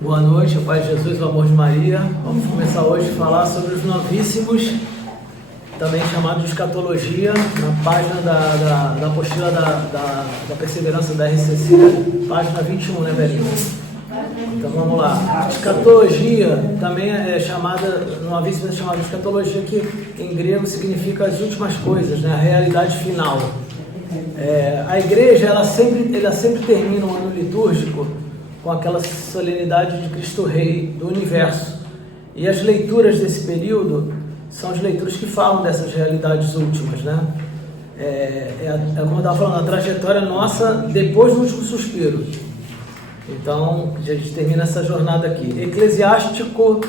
Boa noite, a paz de Jesus, o amor de Maria. Vamos começar hoje a falar sobre os novíssimos, também chamados de escatologia, na página da apostila da perseverança da RCC, página 21, né, velhinho? Então vamos lá. Escatologia também é chamada, novíssimo é chamada de escatologia, que em grego significa as últimas coisas, né? A realidade final. A igreja, ela sempre termina um ano litúrgico com aquela solenidade de Cristo Rei do Universo. E as leituras desse período são as leituras que falam dessas realidades últimas, né? Como eu estava falando, a trajetória nossa depois do último suspiro. Então, a gente termina essa jornada aqui. Eclesiástico,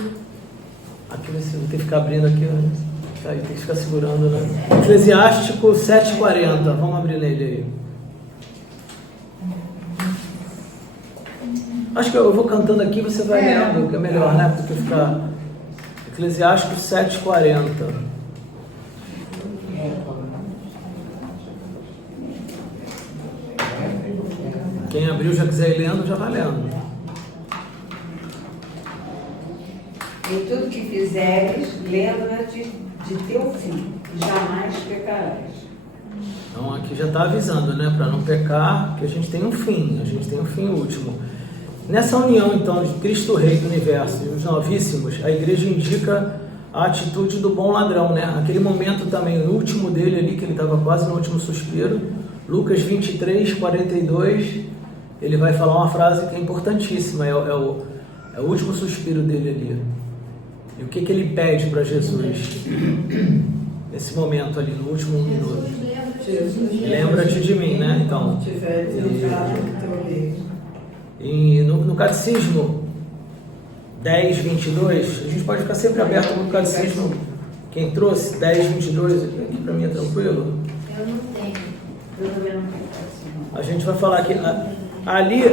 aqui vou ter que ficar abrindo aqui, aí tem que ficar segurando, né? Eclesiástico 7,40, vamos abrir nele aí. Acho que eu vou cantando aqui, você vai lendo, que é melhor, né? Porque ficar... Eclesiástico 7,40. Quem abriu já quiser ir lendo, já vai lendo. Em tudo que fizeres, lembra-te de teu fim, e jamais pecarás. Então aqui já está avisando, né? Para não pecar, que a gente tem um fim, último. Nessa união, então, de Cristo Rei do Universo e os novíssimos, a igreja indica a atitude do bom ladrão, né? Aquele momento também, o último dele ali, que ele estava quase no último suspiro, Lucas 23, 42, ele vai falar uma frase que é importantíssima, é o último suspiro dele ali. E o que ele pede para Jesus? Nesse momento ali, no último minuto. Lembra-te de mim, né? Então, no Catecismo 10, 22, a gente pode ficar sempre aberto no Catecismo, quem trouxe 10, 22, aqui para mim é tranquilo? Eu não tenho, eu também não tenho Catecismo. A gente vai falar que ali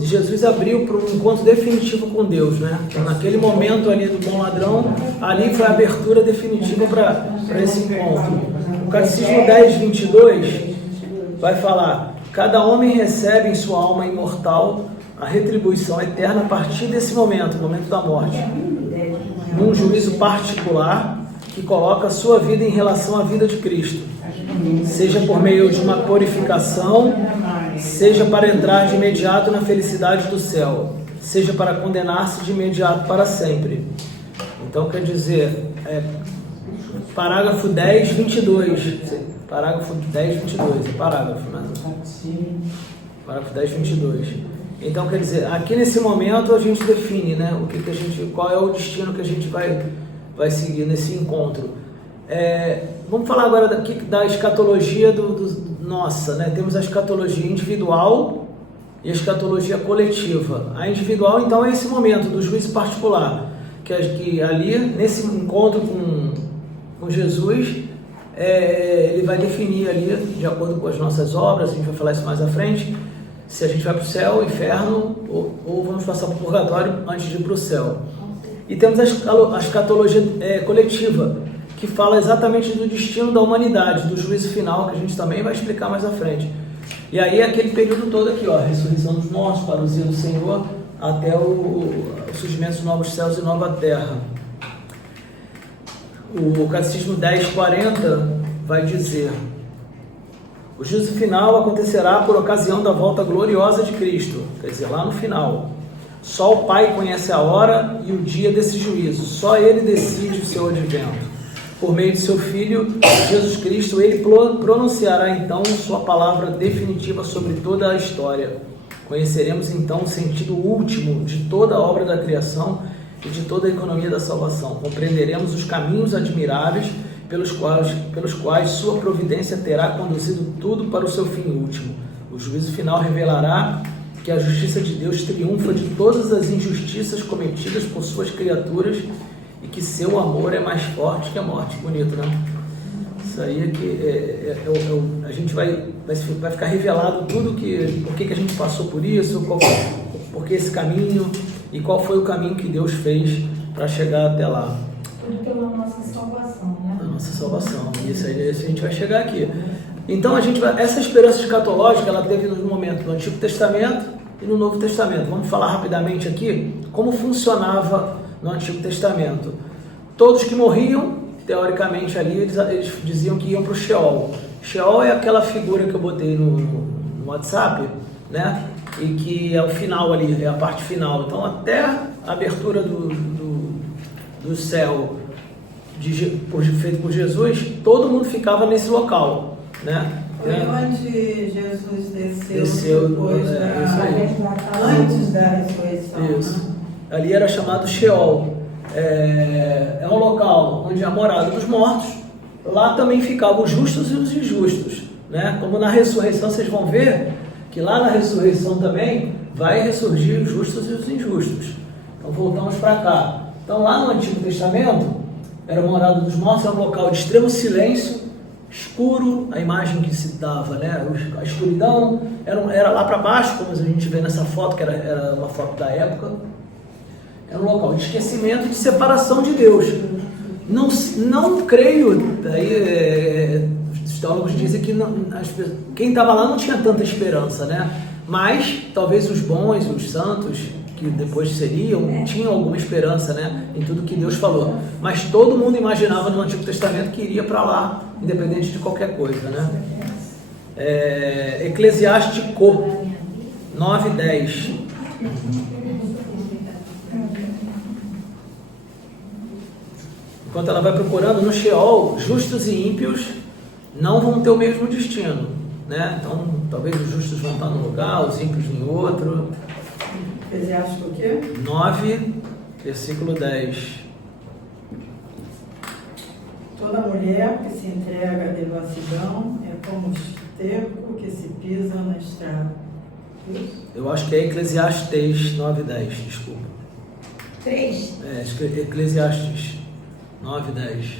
Jesus abriu para um encontro definitivo com Deus, né? Então, naquele momento ali do bom ladrão, ali foi a abertura definitiva para esse encontro. O Catecismo 10, 22 vai falar: cada homem recebe em sua alma imortal a retribuição eterna a partir desse momento, o momento da morte, num juízo particular que coloca a sua vida em relação à vida de Cristo, seja por meio de uma purificação, seja para entrar de imediato na felicidade do céu, seja para condenar-se de imediato para sempre. Então, quer dizer, parágrafo 10, 22. Parágrafo 10, 22. Parágrafo, né? Parágrafo 10, 22. Então, quer dizer, aqui nesse momento a gente define, né, qual é o destino que a gente vai seguir nesse encontro. Vamos falar agora da escatologia nossa, né? Temos a escatologia individual e a escatologia coletiva. A individual, então, é esse momento do juízo particular, que ali, nesse encontro com Jesus, ele vai definir ali, de acordo com as nossas obras, a gente vai falar isso mais à frente, se a gente vai para o céu, inferno, ou vamos passar para o purgatório antes de ir para o céu. E temos a escatologia coletiva, que fala exatamente do destino da humanidade, do juízo final, que a gente também vai explicar mais à frente. E aí aquele período todo aqui, a ressurreição dos mortos, parousia do Senhor, até o surgimento dos novos céus e nova terra. O Catecismo 10,40 vai dizer: o juízo final acontecerá por ocasião da volta gloriosa de Cristo, quer dizer, lá no final. Só o Pai conhece a hora e o dia desse juízo, só Ele decide o seu advento. Por meio de seu Filho, Jesus Cristo, Ele pronunciará então sua palavra definitiva sobre toda a história. Conheceremos então o sentido último de toda a obra da criação e de toda a economia da salvação. Compreenderemos os caminhos admiráveis pelos quais sua providência terá conduzido tudo para o seu fim último. O juízo final revelará que a justiça de Deus triunfa de todas as injustiças cometidas por suas criaturas e que seu amor é mais forte que a morte. Bonito, né? Isso aí é que a gente vai ficar revelado tudo por que a gente passou por isso, por que esse caminho e qual foi o caminho que Deus fez para chegar até lá. Tudo pela nossa salvação, né? A nossa salvação. Isso aí a gente vai chegar aqui. Então essa esperança escatológica, ela teve no momento do Antigo Testamento, e no Novo Testamento. Vamos falar rapidamente aqui como funcionava no Antigo Testamento. Todos que morriam, teoricamente ali, eles diziam que iam para o Sheol. Sheol é aquela figura que eu botei no WhatsApp, né? E que é o final ali, é a parte final. Então, até a abertura do céu feito por Jesus, todo mundo ficava nesse local, né? Foi onde Jesus Desceu, depois antes da ressurreição. Isso. Né? Ali era chamado Sheol. É um local onde é a morada dos mortos. Lá também ficavam os justos e os injustos, né? Como na ressurreição vocês vão ver que lá na ressurreição também vai ressurgir os justos e os injustos. Então voltamos para cá. Então lá no Antigo Testamento era a morada dos mortos, era um local de extremo silêncio, escuro, a imagem que se dava, né? A escuridão era lá para baixo, como a gente vê nessa foto, que era uma foto da época. Era um local de esquecimento e de separação de Deus. Não creio, daí os teólogos dizem que quem estava lá não tinha tanta esperança, né? Mas talvez os bons, os santos, que depois seriam, tinham alguma esperança, né, em tudo que Deus falou. Mas todo mundo imaginava no Antigo Testamento que iria para lá, independente de qualquer coisa, né? Eclesiástico 9:10. Enquanto ela vai procurando, no Sheol, justos e ímpios não vão ter o mesmo destino, né? Então, talvez os justos vão estar num lugar, os ímpios em outro. Eclesiástico o quê? 9, versículo 10. Toda mulher que se entrega à devassidão é como esterco que se pisa na estrada. Isso? Eu acho que é Eclesiastes 9:10, desculpa. 3. Eclesiastes 9:10.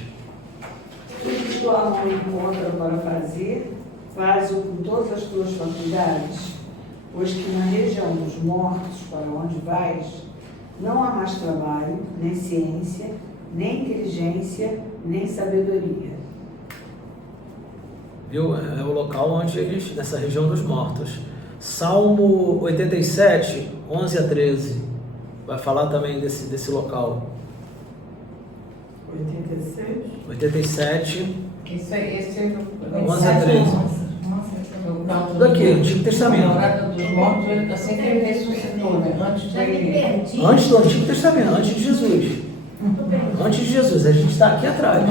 Tudo que tua mão encontra para fazer, faz-o com todas as tuas faculdades, pois que na região dos mortos, para onde vais, não há mais trabalho, nem ciência, nem inteligência, nem sabedoria. Viu? É o local onde eles, nessa região dos mortos. Salmo 87, 11 a 13. Vai falar também desse local. 86. 87, Esse é 11 a 13. Tudo aqui, Antigo Testamento. A morada dos mortos, assim que ele ressuscitou, né? Antes dele. Antes do Antigo Testamento, antes de Jesus. Antes de Jesus, a gente está aqui atrás.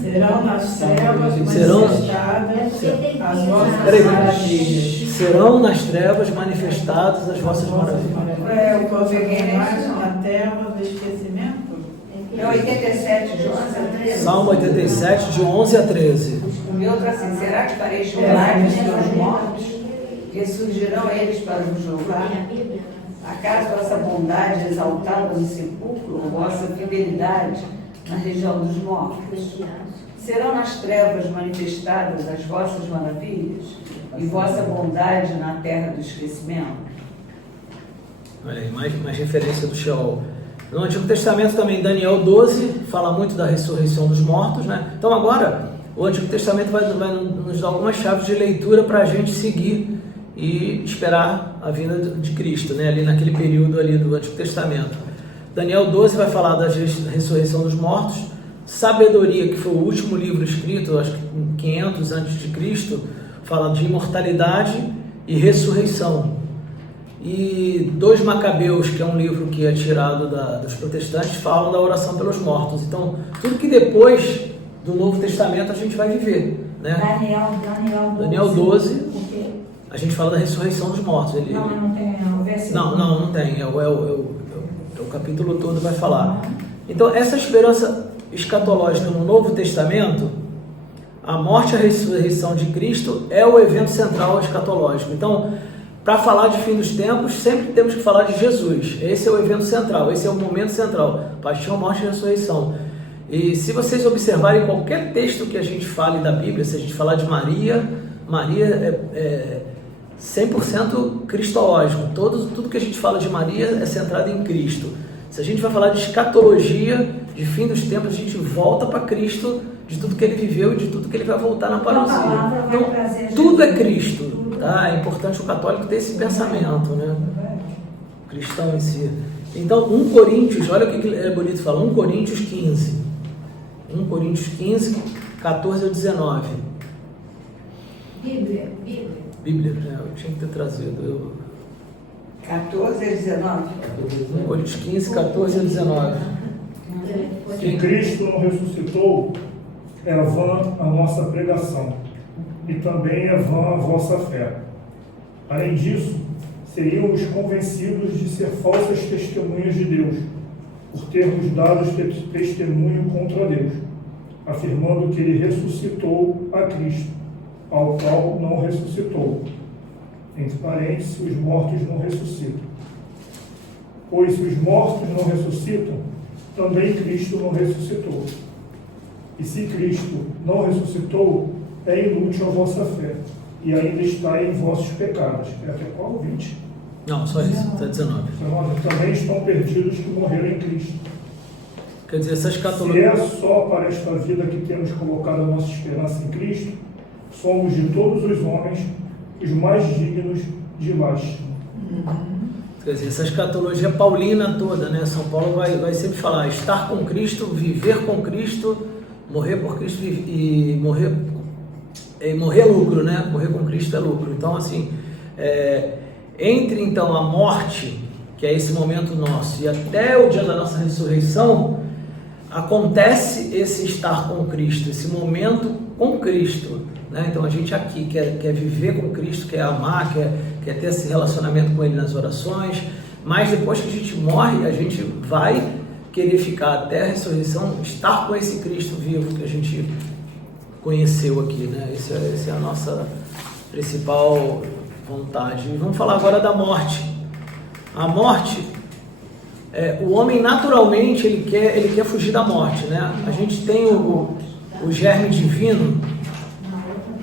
Serão nas trevas Serão- manifestadas as vossas Peraí, maravilhas. serão nas trevas manifestadas as vossas maravilhas. É o que mais na terra do esquecimento? É 87, de 11 a 13. Salmo 87, de 11 a 13. O meu está assim, será que farei chorar os teus mortos? Ressurgirão eles para vos louvar? Acaso vossa bondade é exaltada no sepulcro, ou vossa fidelidade na região dos mortos? Serão nas trevas manifestadas as vossas maravilhas, e vossa bondade na terra do esquecimento? Olha aí, mais referência do Sheol. No Antigo Testamento também, Daniel 12, fala muito da ressurreição dos mortos, né? Então agora, o Antigo Testamento vai nos dar algumas chaves de leitura para a gente seguir e esperar a vinda de Cristo, né? Ali naquele período ali do Antigo Testamento. Daniel 12 vai falar da ressurreição dos mortos. Sabedoria, que foi o último livro escrito, acho que em 500 a.C., fala de imortalidade e ressurreição. E 2 Macabeus, que é um livro que é tirado dos protestantes, falam da oração pelos mortos. Então, tudo que depois do Novo Testamento a gente vai viver, né? Daniel 12, a gente fala da ressurreição dos mortos. Não tem o versículo. Não tem. É o capítulo todo vai falar. Então, essa esperança escatológica no Novo Testamento, a morte e a ressurreição de Cristo é o evento central escatológico. Então, para falar de fim dos tempos, sempre temos que falar de Jesus. Esse é o evento central, esse é o momento central. Paixão, morte e ressurreição. E se vocês observarem qualquer texto que a gente fale da Bíblia, se a gente falar de Maria é 100% cristológico. Tudo que a gente fala de Maria é centrado em Cristo. Se a gente vai falar de escatologia, de fim dos tempos, a gente volta para Cristo, de tudo que ele viveu e de tudo que ele vai voltar na parousia. Então, tudo é Cristo. Tá? É importante o católico ter esse pensamento, né? O cristão em si. Então, 1 Coríntios, olha o que é bonito falar, 1 Coríntios 15. 1 Coríntios 15, 14 a 19. Bíblia, né? Eu tinha que ter trazido. 14 a 19. 1 Coríntios 15, 14 a 19. Se Cristo não ressuscitou, é vã a nossa pregação, e também é vã a vossa fé. Além disso, seríamos convencidos de ser falsas testemunhas de Deus, por termos dado testemunho contra Deus, afirmando que Ele ressuscitou a Cristo, ao qual não ressuscitou. Entre parênteses, os mortos não ressuscitam. Pois se os mortos não ressuscitam, também Cristo não ressuscitou. E se Cristo não ressuscitou, é inútil a vossa fé, e ainda está em vossos pecados. É até qual? 20? Não, só isso, está 19. Também estão perdidos que morreram em Cristo. Quer dizer, essa Se escatologia. é só para esta vida que temos colocado a nossa esperança em Cristo, somos de todos os homens os mais dignos de lástima. Quer dizer, essa escatologia paulina toda, né? São Paulo vai sempre falar: estar com Cristo, viver com Cristo, morrer por Cristo e morrer é lucro, né? Morrer com Cristo é lucro. Então, assim, entre então a morte, que é esse momento nosso, e até o dia da nossa ressurreição, acontece esse estar com Cristo, esse momento com Cristo, né? Então a gente aqui quer viver com Cristo, quer amar, quer ter esse relacionamento com Ele nas orações, mas depois que a gente morre, a gente vai querer ficar até a ressurreição, estar com esse Cristo vivo que a gente conheceu aqui, né? Essa é a nossa principal vontade. E vamos falar agora da morte. A morte, o homem naturalmente ele quer fugir da morte, né? A gente tem o germe divino,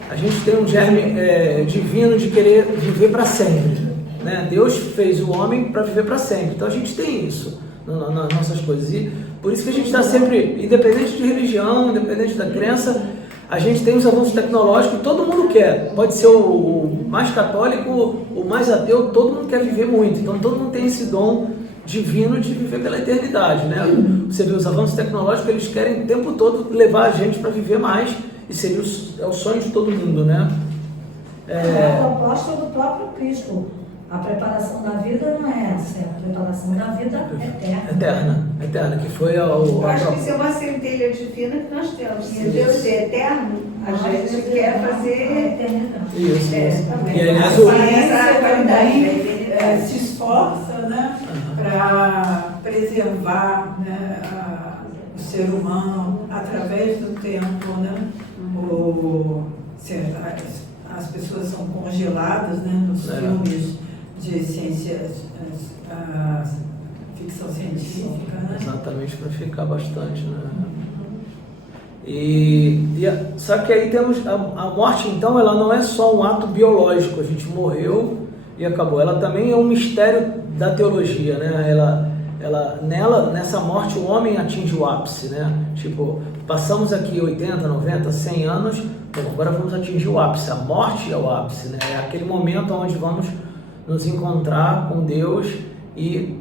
a gente tem um germe divino de querer viver para sempre, né? Deus fez o homem para viver para sempre, então a gente tem isso nas nossas coisas, e por isso que a gente está sempre, independente de religião, independente da crença, a gente tem os avanços tecnológicos, todo mundo quer, pode ser o mais católico, o mais ateu, todo mundo quer viver muito, então todo mundo tem esse dom divino de viver pela eternidade, né? Você vê os avanços tecnológicos, eles querem o tempo todo levar a gente para viver mais, e seria o sonho de todo mundo, né? É a proposta do próprio Cristo. A preparação da vida não é essa, a preparação da vida Eterna, que foi Eu acho que isso é uma centelha divina que nós temos. Se Deus é eterno, a gente quer fazer. Isso. Também. E aliás, essa qualidade se esforça, né, para preservar, né, o ser humano através do tempo, né? As pessoas são congeladas, né, nos filmes de ciência, ficção científica, né? Exatamente, para ficar bastante, né? Só que aí temos a morte, então, ela não é só um ato biológico, a gente morreu e acabou. Ela também é um mistério da teologia, né? Nessa morte o homem atinge o ápice, né? Tipo, passamos aqui 80, 90, 100 anos, bom, agora vamos atingir o ápice. A morte é o ápice, né? É aquele momento onde vamos nos encontrar com Deus e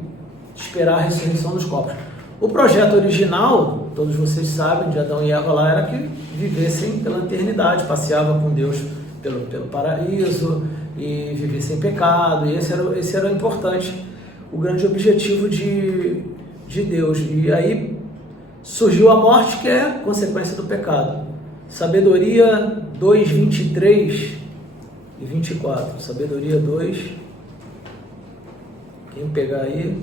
esperar a ressurreição dos corpos. O projeto original, todos vocês sabem, de Adão e Eva lá, era que vivessem pela eternidade, passeava com Deus pelo paraíso e viver sem pecado, e esse era importante, o grande objetivo de Deus. E aí surgiu a morte, que é consequência do pecado. Sabedoria 2, 23 e 24. Sabedoria 2. Quem pegar aí?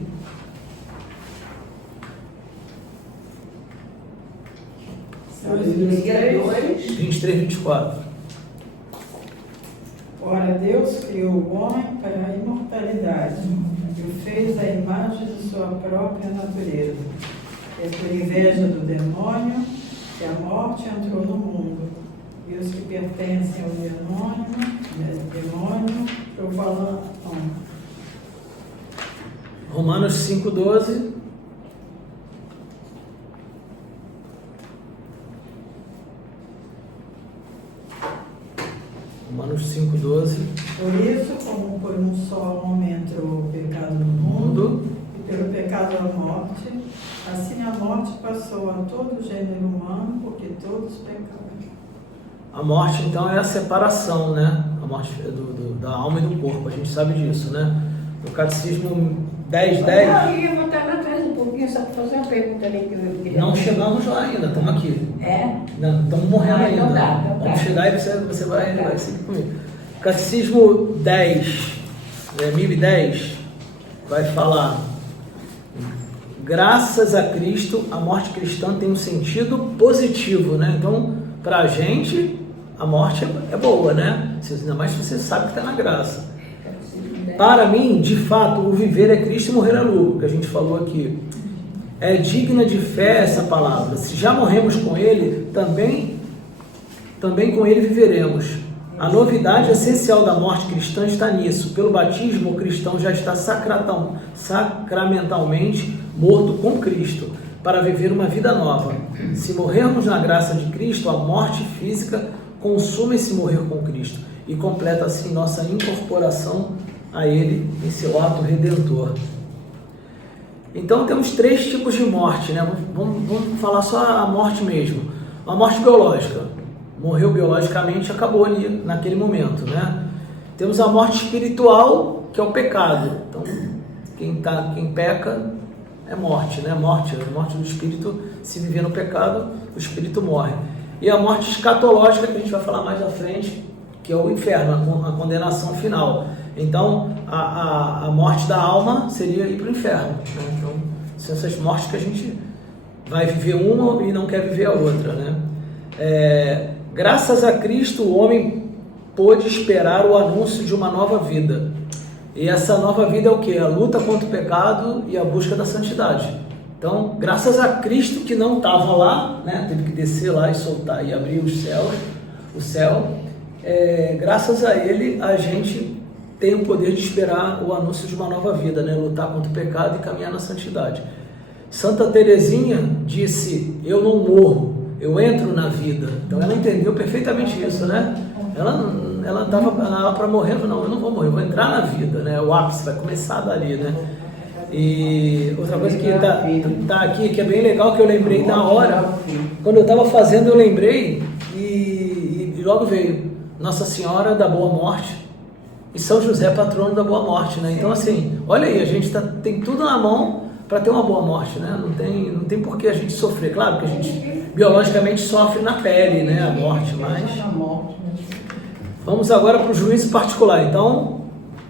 Sabedoria 2. 23, 24. Ora, Deus criou o homem para a imortalidade e o fez à imagem de sua própria natureza. É por inveja do demônio que a morte entrou no mundo, e os que pertencem ao demônio profalam. Romanos 5,12. Romanos 5,12. 12. Por isso, como por um só homem entrou o pecado no mundo, e pelo pecado a morte, assim a morte passou a todo o gênero humano, porque todos pecaram. A morte, então, é a separação, né? A morte da alma e do corpo, a gente sabe disso, né? No Catecismo 10:10. Eu ia voltar lá atrás um pouquinho, só para fazer uma pergunta ali que eu queria. Não chegamos lá ainda, estamos aqui. É? Não, estamos morrendo ainda. Então tá, então tá. Vamos chegar e você vai seguir comigo. Catecismo 10, 1010, vai falar: graças a Cristo, a morte cristã tem um sentido positivo, né? Então, para a gente, a morte é boa, né? Ainda mais se você sabe que está na graça. Para mim, de fato, o viver é Cristo e morrer é lucro, que a gente falou aqui. É digna de fé essa palavra. Se já morremos com Ele, também com Ele viveremos. A novidade essencial da morte cristã está nisso. Pelo batismo, o cristão já está sacramentalmente morto com Cristo, para viver uma vida nova. Se morrermos na graça de Cristo, a morte física consuma esse morrer com Cristo e completa assim nossa incorporação a Ele em seu ato redentor. Então temos 3 tipos de morte, né? Vamos falar só a morte mesmo. A morte biológica. Morreu biologicamente, acabou ali naquele momento, né? Temos a morte espiritual, que é o pecado. Então, quem peca é morte, né? Morte do espírito. Se viver no pecado, o espírito morre. E a morte escatológica, que a gente vai falar mais à frente, que é o inferno, a condenação final. Então, a morte da alma seria ir para o inferno, né? Então, são essas mortes que a gente vai viver uma e não quer viver a outra, né? Graças a Cristo, o homem pôde esperar o anúncio de uma nova vida. E essa nova vida é o quê? A luta contra o pecado e a busca da santidade. Então, graças a Cristo que não estava lá, né? Teve que descer lá e soltar e abrir o céu. Graças a Ele, a gente tem o poder de esperar o anúncio de uma nova vida, né? Lutar contra o pecado e caminhar na santidade. Santa Teresinha disse: eu não morro, eu entro na vida. Então ela entendeu perfeitamente isso, né? Ela estava para morrer, não, eu não vou morrer, eu vou entrar na vida, né? O ápice vai começar dali, né? E outra coisa que tá aqui, que é bem legal, que eu lembrei na hora, quando eu estava fazendo, eu lembrei e logo veio Nossa Senhora da Boa Morte e São José, patrono da Boa Morte, né? Então, assim, olha aí, a gente tem tudo na mão para ter uma boa morte, né? Não tem por que a gente sofrer. Claro que a gente biologicamente sofre na pele, né? A morte, mas... Vamos agora para o juízo particular. Então,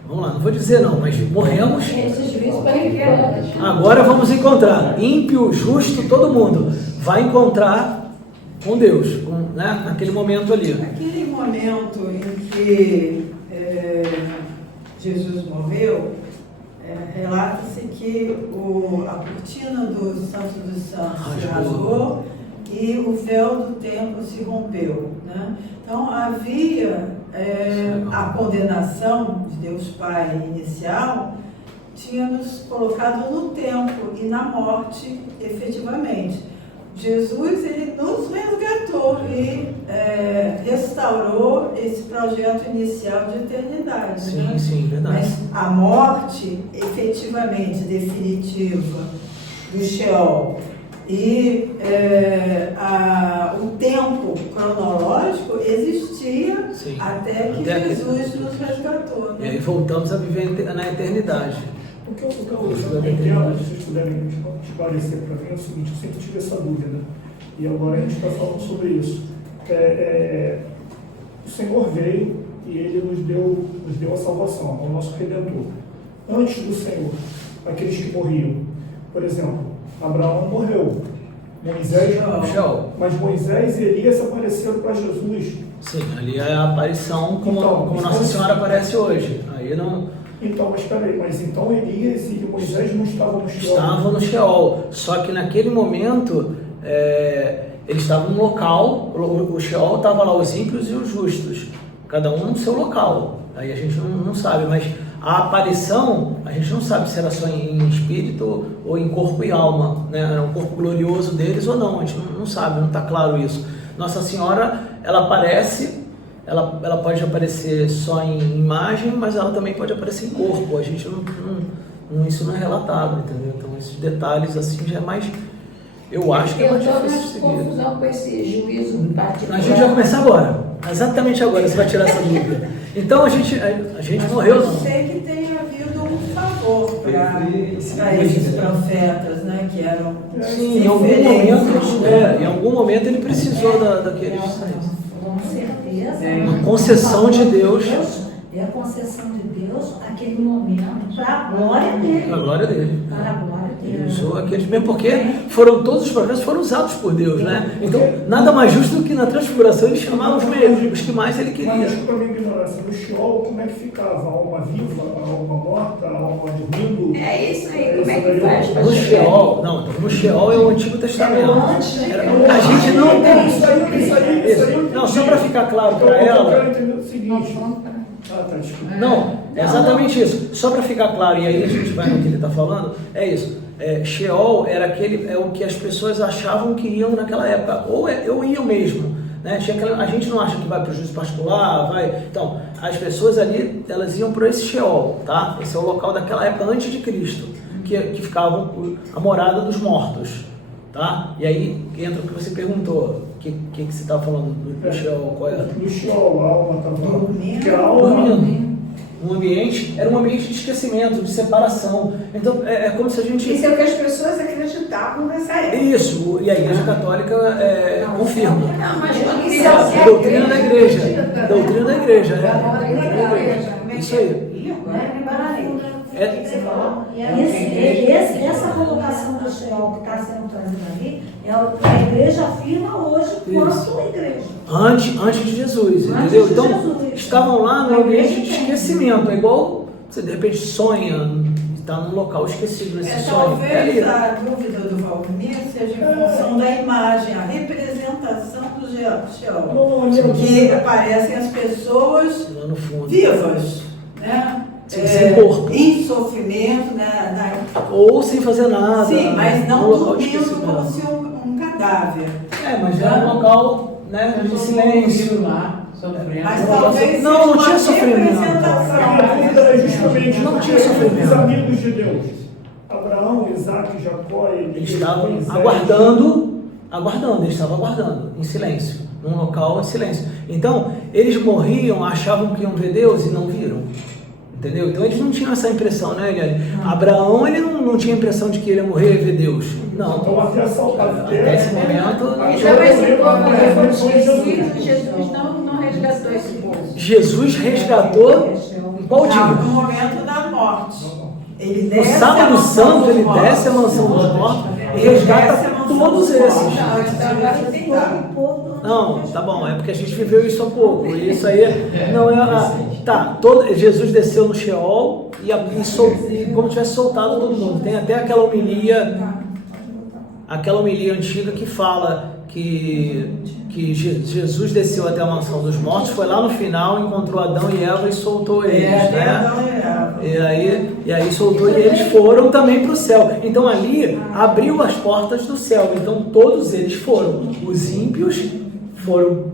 vamos lá, não vou dizer não, mas morremos. Agora vamos encontrar ímpio, justo, todo mundo vai encontrar com Deus, né? Naquele momento ali. Naquele momento em que Jesus morreu, relata-se que a cortina do Santo dos Santos se rasgou e o véu do templo se rompeu, né? Então havia a condenação de Deus Pai inicial, tinha nos colocado no tempo e na morte efetivamente. Jesus, ele nos resgatou e restaurou esse projeto inicial de eternidade. Sim, né? sim, verdade. Mas a morte efetivamente definitiva do Sheol e o tempo cronológico existia, sim, até que Jesus nos resgatou. Né? E aí voltamos a viver na eternidade. O que eu entendo, se vocês puderem esclarecer para mim, é o seguinte: eu sempre tive essa dúvida, e agora a gente está falando sobre isso. O Senhor veio e Ele nos deu a salvação, é o nosso Redentor. Antes do Senhor, aqueles que morriam, por exemplo, Abraão morreu, Moisés não, mas Moisés e Elias apareceram para Jesus. Sim, ali é a aparição como Nossa Senhora aparece hoje. Aí não... Então, mas peraí, então Elias e Moisés não estavam no Sheol? Estavam no Sheol, só que naquele momento eles estavam no local, o Sheol estava lá os ímpios e os justos, cada um no seu local. Aí a gente não sabe, mas a aparição, a gente não sabe se era só em espírito ou em corpo e alma, né? Era um corpo glorioso deles ou não, a gente não sabe, não está claro isso. Nossa Senhora, ela aparece ela pode aparecer só em imagem, mas ela também pode aparecer em corpo. A gente isso não é relatado, entendeu? Então esses detalhes assim já é mais, eu acho que é Eu mais estou difícil nessa de seguir. confusão com esse juízo particular. A gente vai começar agora, exatamente agora, você vai tirar essa dúvida. Então a gente morreu, Eu não. sei que tem havido um favor para esses profetas, né, que eram Sim, em algum momento ele precisou daqueles. Com certeza. Uma concessão de Deus. É a concessão de Deus, aquele momento, para a glória dele. A glória dele. Para a glória Ele dele. usou aqueles mesmo, porque todos os profetas foram usados por Deus, né? Então, nada mais justo do que na transfiguração ele chamava os mesmos, os que mais ele Mas queria. desculpa a minha ignorância, no Sheol, como é que ficava? A alma viva, a alma morta, a alma dormindo? É isso aí, como é que faz para No chegar? Sheol, não, no Sheol é o Antigo Testamento. A gente não tem. Isso aí. Não, só para ficar claro Então, para eu ela. quero entender o seguinte. Ah, tá, desculpa. Não, é exatamente isso. Só para ficar claro, e aí a gente vai no que ele está falando, é isso. Sheol é o que as pessoas achavam que iam naquela época, ou iam mesmo. Né? A gente não acha que vai para o juízo particular, vai. Então, as pessoas ali, elas iam para esse Sheol, tá? Esse é o local daquela época antes de Cristo, que ficavam a morada dos mortos, tá? E aí entra o que você perguntou, o que você está falando do Sheol, qual é? No Sheol, a alma estava. Dormindo. Que a alma. Dormindo. Era um ambiente de esquecimento, de separação. Então, é como se a gente... Isso é o que as pessoas acreditavam nessa época. Isso, e a Igreja Católica confirma. Não, mas quando Isso é a doutrina da Igreja. Doutrina da Igreja, Isso aí. Essa colocação do Sheol que está sendo trazida ali, a igreja afirma hoje quanto a igreja. Antes de Jesus, Antes entendeu? de Então, Jesus. estavam lá no ambiente de esquecimento. É igual você de repente sonha, está num local esquecido nesse sonho. Talvez a dúvida do Valmir seja em função da imagem, a representação do Sheol, que aparecem as pessoas Lá no fundo. vivas, né? Sem corpo. Em sofrimento, né? Ou sem fazer nada. Sim, mas não num local de dormindo como esquecimento. se um cadáver. Mas era um local, né, de silêncio. lá, sofrendo. Mas talvez Não, seja não uma tinha sofrimento. representação. A dúvida é justamente Não tinha porque sofrimento. os amigos de Deus, Abraão, Isaac, Jacó, Eles estavam Moisés, aguardando, eles estavam aguardando, em silêncio, num local em silêncio. Então, eles morriam, achavam que iam ver Deus e não viram. Entendeu? Então eles não tinham essa impressão, né, Eliane? Abraão, ele não tinha a impressão de que ele ia morrer e ver Deus. Não. Então, até essa Até esse momento, Então esse povo foi esquecido e Jesus não resgatou esse povo. Jesus resgatou em qual No dia? momento da morte. Ele No desce sábado a mansão santo, dos ele mortos. desce a mansão dos mortos e Ele desce a resgata mansão todos dos esses. mortos. Não, tá bom, é porque a gente viveu isso há pouco. E isso aí não é. Jesus desceu no Sheol e como tivesse soltado todo mundo. Tem até aquela homilia antiga que fala que Jesus desceu até a mansão dos mortos, foi lá no final, encontrou Adão e Eva e soltou eles, né? E aí soltou e eles foram também para o céu. Então ali abriu as portas do céu. Então todos eles foram. Os ímpios foram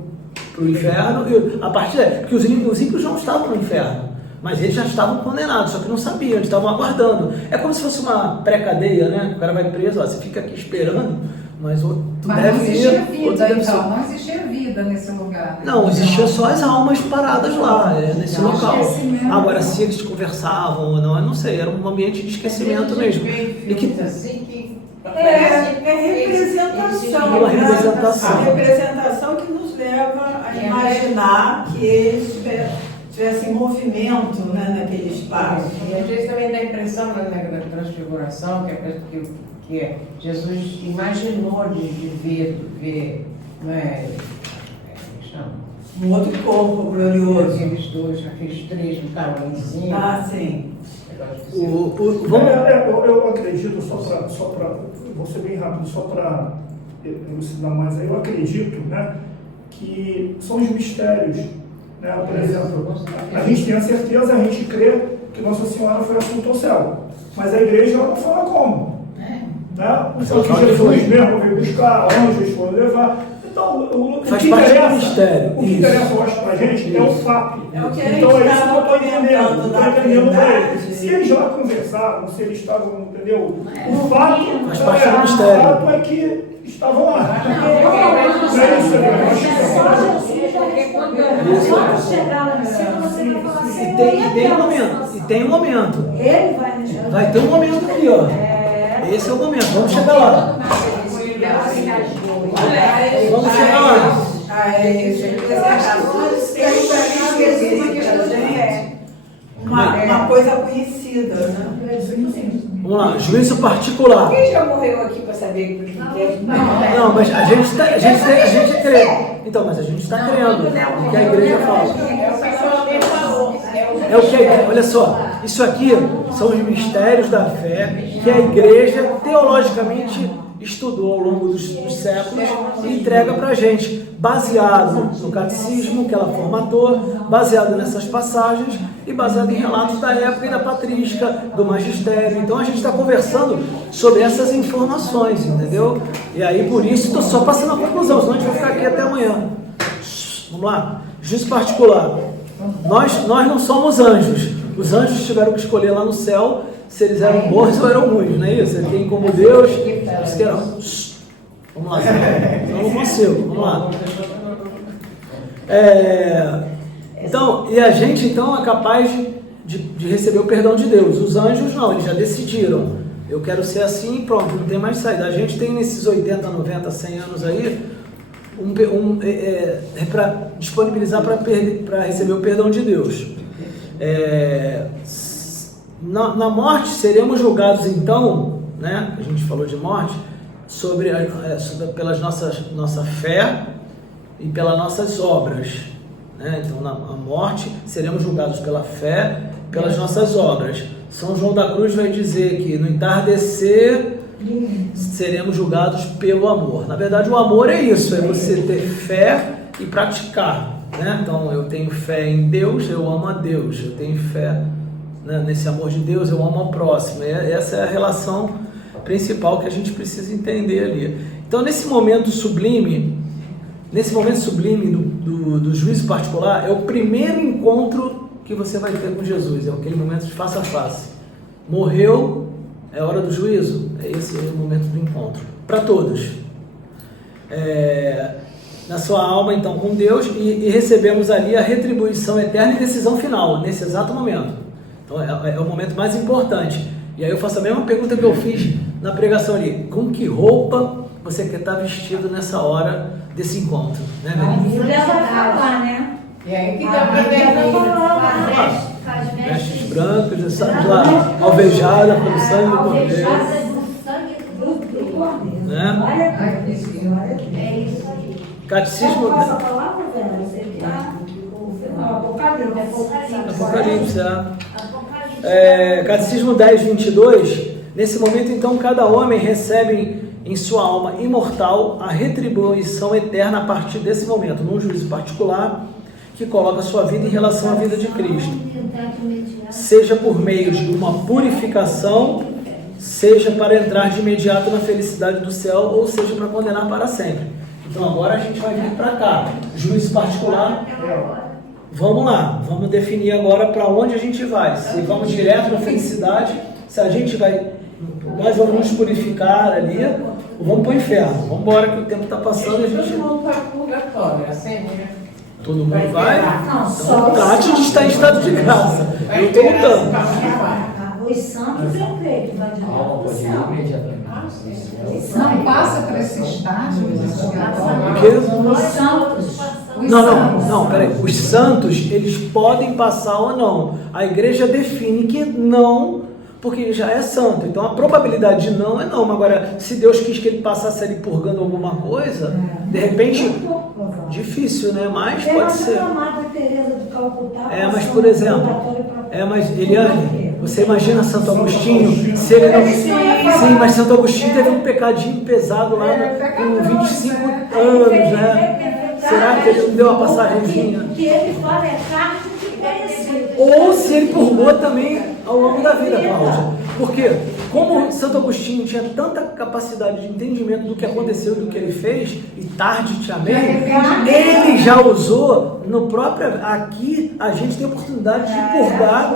para o inferno. E a partir daí, porque os ímpios não estavam no inferno, mas eles já estavam condenados, só que não sabiam, eles estavam aguardando. É como se fosse uma pré-cadeia, né? O cara vai preso, você fica aqui esperando, mas tu Mas deve não existia ir. vida, então, não existia vida nesse lugar. Não, existia só as almas paradas lá, nesse Não, local. esquecimento. Agora, se eles conversavam ou não, eu não sei, era um ambiente de esquecimento mesmo. E que Assim que É representação. Uma representação. A representação que nos leva a imaginar que eles tivessem movimento, né, naquele espaço. E às vezes também dá a impressão na transfiguração que Jesus imaginou de ver, não é? Um outro corpo glorioso. Aqueles três que estavam lá em cima. Ah, sim. Eu acredito, só para vou ser bem rápido, só para elucidar mais aí, eu acredito, né, que são os mistérios. Né? Por exemplo, a gente tem a certeza, a gente crê que Nossa Senhora foi assunta ao céu, mas a igreja ela não fala como. Né? Só que Jesus mesmo veio buscar, anjos foram levar. Então, o Faz que parte do interessa, mistério. o que Isso. interessa, eu acho, pra gente é o fato. É o que a gente Então é isso que eu estava estou entendendo. comentando Estou da entendendo pra Trindade. eles. Se eles já conversaram, se eles estavam, entendeu? O fato, Faz parte do mistério. o fato é que estavam lá. Não, É isso, né? Eu acho que é só é. Jesus já respondeu. Quando chegar lá em cima, você vai falar assim, E tem um momento. E tem um momento. Ele vai responder. Vai ter um momento aqui, ó. É. Esse é o momento. Vamos chegar lá. Vamos chegar lá. Uma coisa conhecida, né? Vamos lá. Juízo particular. Quem já morreu aqui para saber o que quer? Não, mas a gente crê. Então, mas a gente está crendo o que a igreja fala. É o que a igreja, olha só, isso aqui são os mistérios da fé que a igreja teologicamente estudou ao longo dos séculos e entrega para a gente, baseado no catecismo que ela formatou, baseado nessas passagens e baseado em relatos da época e da patrística, do magistério. Então a gente está conversando sobre essas informações, entendeu? E aí por isso estou só passando a conclusão, senão a gente vai ficar aqui até amanhã. Vamos lá, juízo particular. Nós não somos anjos. Os anjos tiveram que escolher lá no céu se eles eram bons ou eram ruins, não é isso? Quem como Deus, eles querem. Vamos lá, eu não consigo, vamos lá. Então, e a gente então é capaz de receber o perdão de Deus. Os anjos não, eles já decidiram. Eu quero ser assim e pronto, não tem mais saída. A gente tem nesses 80, 90, 100 anos aí para disponibilizar para receber o perdão de Deus. Na morte seremos julgados então, né? A gente falou de morte pela nossa fé e pelas nossas obras, né? Então na morte seremos julgados pela fé, pelas nossas obras. São João da Cruz vai dizer que no entardecer seremos julgados pelo amor. Na verdade, o amor é isso, é você ter fé e praticar, né? Então, eu tenho fé em Deus, eu amo a Deus. Eu tenho fé, né, nesse amor de Deus, eu amo ao próximo. Essa é a relação principal que a gente precisa entender ali. Então, nesse momento sublime do juízo particular, é o primeiro encontro que você vai ter com Jesus. É aquele momento de face a face. Morreu, é hora do juízo. Esse é o momento do encontro. Para todos. Na sua alma, então, com Deus, e recebemos ali a retribuição eterna e decisão final, nesse exato momento. Então, é o momento mais importante. E aí eu faço a mesma pergunta que eu fiz na pregação ali. Com que roupa você quer estar vestido nessa hora desse encontro? Né, A Bíblia vai falar, né? E aí que A dá pra Bíblia vai definir. falar. vestes brancas, sabe lá, alvejada pelo sangue do Cordeiro. Alvejada do sangue do Cordeiro. Né? Glória a Deus. Glória a Deus. É isso aí. Catecismo. Eu posso falar, velho? Você está no Apocalipse. Apocalipse, Catecismo 10, 22. Nesse momento, então, cada homem recebe em sua alma imortal a retribuição eterna a partir desse momento, num juízo particular que coloca a sua vida em relação à vida de Cristo. Seja por meio de uma purificação, seja para entrar de imediato na felicidade do céu, ou seja para condenar para sempre. Então agora a gente vai vir para cá, juízo particular. Vamos lá, vamos definir agora para onde a gente vai. Se vamos direto na felicidade, se a gente nós vamos nos purificar ali, ou vamos para o inferno. Vamos embora que o tempo está passando e a gente... Todo mundo vai para o purgatório, assim, né? Todo mundo vai? Não, só Então, Tati está em estado de graça. Eu estou lutando. Os santos eu creio que vai direto para o céu. Não passa por esse estágio de purgatório. O quê? Os santos. Não, peraí. Os santos, eles podem passar ou não. A igreja define que não, porque ele já é santo. Então a probabilidade de não é não. Agora, se Deus quis que ele passasse ali purgando alguma coisa, de repente, difícil, né? Mas pode ser. Mas por exemplo, você imagina Santo Agostinho, se ele não... Sim, mas Santo Agostinho teve um pecadinho pesado lá com 25 anos, né? Será que ele não deu uma passagenzinha? O que ele fala é carne de conhecido. Ou se ele purgou também ao longo da vida, Cláudia. Porque, como Santo Agostinho tinha tanta capacidade de entendimento do que aconteceu e do que ele fez, e tarde te amei, ele já usou no próprio. Aqui a gente tem a oportunidade de purgar,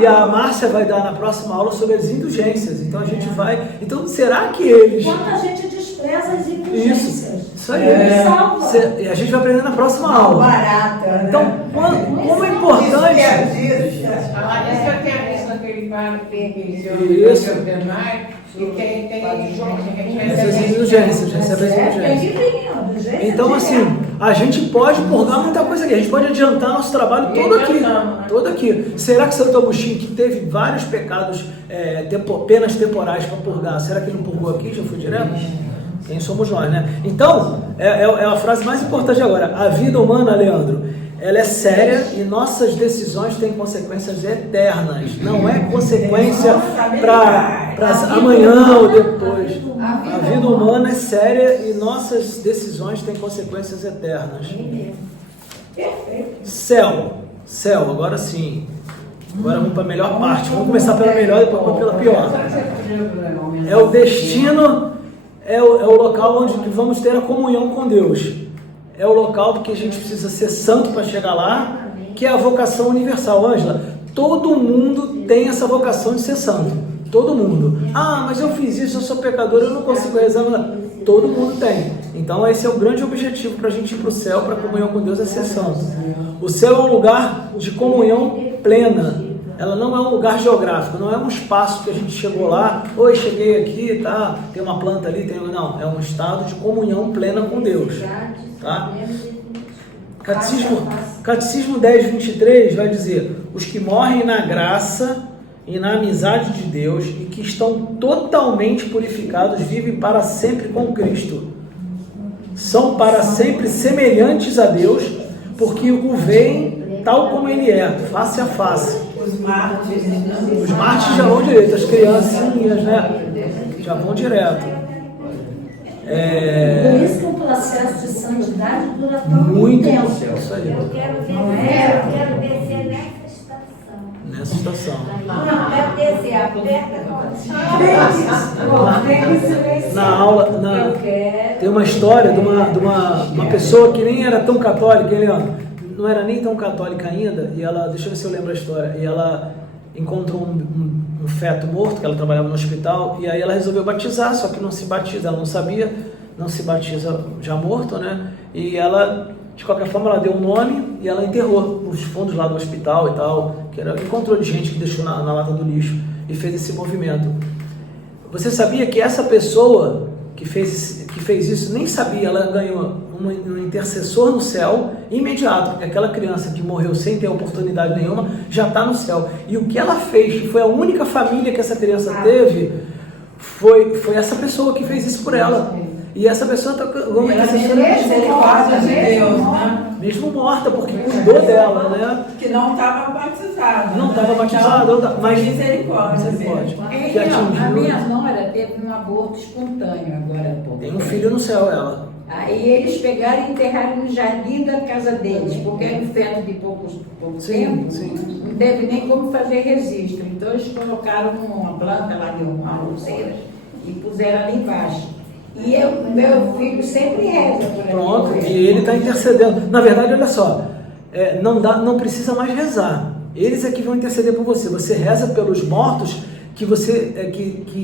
e a Márcia vai dar na próxima aula sobre as indulgências. Então a gente vai. Então, será que eles. Quanta gente despreza as indulgências. Isso aí. Salva. E a gente vai aprender na próxima aula. Barata, né? Então, como é importante. A Larissa tinha visto naquele padre que tem Isso. aquele demais, e tem junto, Essas indulgências, recebe as indulgências. Então, assim, a gente pode purgar muita coisa aqui. A gente pode adiantar nosso trabalho todo aqui. Todo aqui. Será que Santo Agostinho, que teve vários pecados, penas temporais para purgar, será que ele não purgou aqui? Já foi direto? Quem somos nós, né? Então, é a frase mais importante agora. A vida humana, Leandro, ela é séria e nossas decisões têm consequências eternas. Não é consequência para amanhã ou depois. A vida humana é séria e nossas decisões têm consequências eternas. Céu, agora sim. Agora vamos para a melhor parte. Vamos começar pela melhor e depois pela pior. É o destino, é o local onde vamos ter a comunhão com Deus. É o local porque a gente precisa ser santo para chegar lá, que é a vocação universal. Ângela, todo mundo tem essa vocação de ser santo. Todo mundo. Ah, mas eu fiz isso, eu sou pecador, eu não consigo rezar. Todo mundo tem. Então esse é o grande objetivo para a gente ir para o céu, para a comunhão com Deus, é ser santo. O céu é um lugar de comunhão plena. Ela não é um lugar geográfico, não é um espaço que a gente chegou lá, oi, cheguei aqui, tá, tem uma planta ali, não, é um estado de comunhão plena com Deus, tá? Catecismo 10:23 vai dizer, os que morrem na graça e na amizade de Deus e que estão totalmente purificados vivem para sempre com Cristo, são para sempre semelhantes a Deus, porque o veem tal como ele é, face a face. Os mártires já vão direto, as criancinhas, né? Já vão direto. Por isso que o processo de santidade dura tanto Muito tempo. isso aí. Eu quero descer nessa estação. Nessa estação. Não, quero descer, aperta Na aula, tem uma história de uma pessoa que nem era tão católica, Eliana. Não era nem tão católica ainda, e ela, deixa eu ver se eu lembro a história, e ela encontrou um feto morto, que ela trabalhava no hospital, e aí ela resolveu batizar, só que não se batiza, ela não sabia, não se batiza já morto, né? E ela, de qualquer forma, ela deu um nome e ela enterrou os fundos lá do hospital e tal, que era encontrou de gente que deixou na lata do lixo e fez esse movimento. Você sabia que essa pessoa que fez isso nem sabia, ela ganhou um intercessor no céu imediato, porque aquela criança que morreu sem ter oportunidade nenhuma já está no céu. E o que ela fez, que foi a única família que essa criança teve, foi essa pessoa que fez isso por ela. E essa pessoa está como misericórdia de Deus, né? mesmo morta, porque cuidou dela, né? Que não estava batizada. Não estava batizada, mas misericórdia. que A minha atingiu. nora teve um aborto espontâneo agora há pouco. Tem um filho no céu, ela. Aí eles pegaram e enterraram no jardim da casa deles, porque era um feto de pouco tempo, não teve nem como fazer registro. Então eles colocaram uma planta lá de uma roseira e puseram ali embaixo. E meu filho sempre reza por ela. Pronto, e ele está intercedendo. Na verdade, olha só, não precisa mais rezar. Eles é que vão interceder por você. Você reza pelos mortos que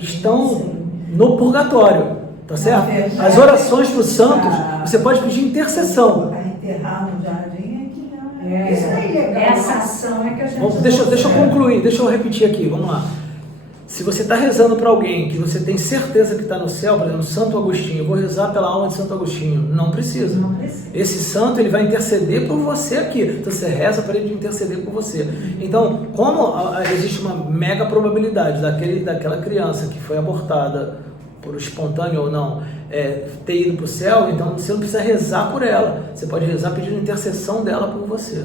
estão no purgatório. Tá certo? As orações para os santos, você pode pedir intercessão. Para enterrar no jardim aqui não. Isso aí, legal. Essa ação é que a gente... Deixa eu concluir, deixa eu repetir aqui, vamos lá. Se você está rezando para alguém que você tem certeza que está no céu, por exemplo, Santo Agostinho, eu vou rezar pela alma de Santo Agostinho. Não precisa. Esse santo, ele vai interceder por você aqui. Então você reza para ele interceder por você. Então, como existe uma mega probabilidade daquela criança que foi abortada por espontâneo ou não, ter ido para o céu, então você não precisa rezar por ela. Você pode rezar pedindo intercessão dela por você.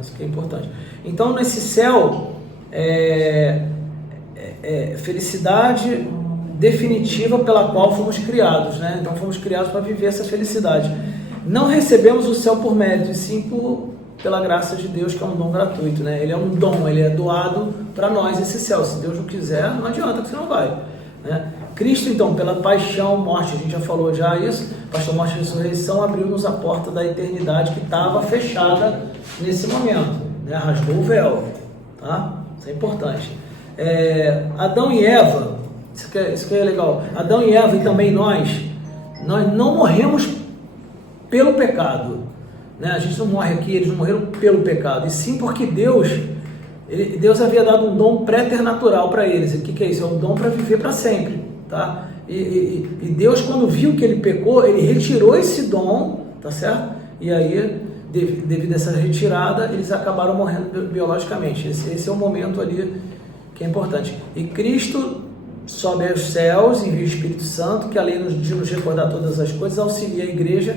Isso que é importante. Então, nesse céu, felicidade definitiva pela qual fomos criados, né? Então, fomos criados para viver essa felicidade. Não recebemos o céu por mérito, e sim pela graça de Deus, que é um dom gratuito, né? Ele é um dom, ele é doado para nós, esse céu. Se Deus não quiser, não adianta que você não vai, né? Cristo, então, pela paixão, morte, a gente já falou já isso, paixão, morte e ressurreição, abriu-nos a porta da eternidade que estava fechada nesse momento, né? Rasgou o véu, tá? Isso é importante. Adão e Eva, isso que é legal, Adão e Eva e também nós não morremos pelo pecado, né? A gente não morre aqui, eles não morreram pelo pecado, e sim porque Deus havia dado um dom préternatural para eles. O que é isso? É um dom para viver para sempre, tá? E Deus, quando viu que ele pecou, ele retirou esse dom, tá certo? E aí, devido a essa retirada, eles acabaram morrendo biologicamente. Esse é o momento ali que é importante. E Cristo sobe aos céus, envia o Espírito Santo, que além de nos recordar todas as coisas, auxilia a igreja,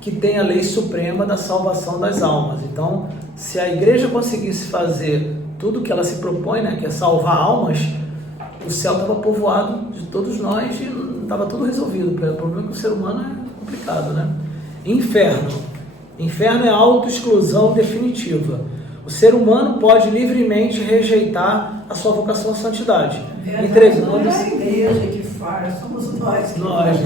que tem a lei suprema da salvação das almas. Então, se a igreja conseguisse fazer tudo que ela se propõe, né, que é salvar almas, o céu estava povoado de todos nós e estava tudo resolvido. O problema é que o ser humano é complicado, né? Inferno. Inferno é a autoexclusão definitiva. O ser humano pode livremente rejeitar a sua vocação à santidade. Não é a igreja que faz, somos nós. Nós.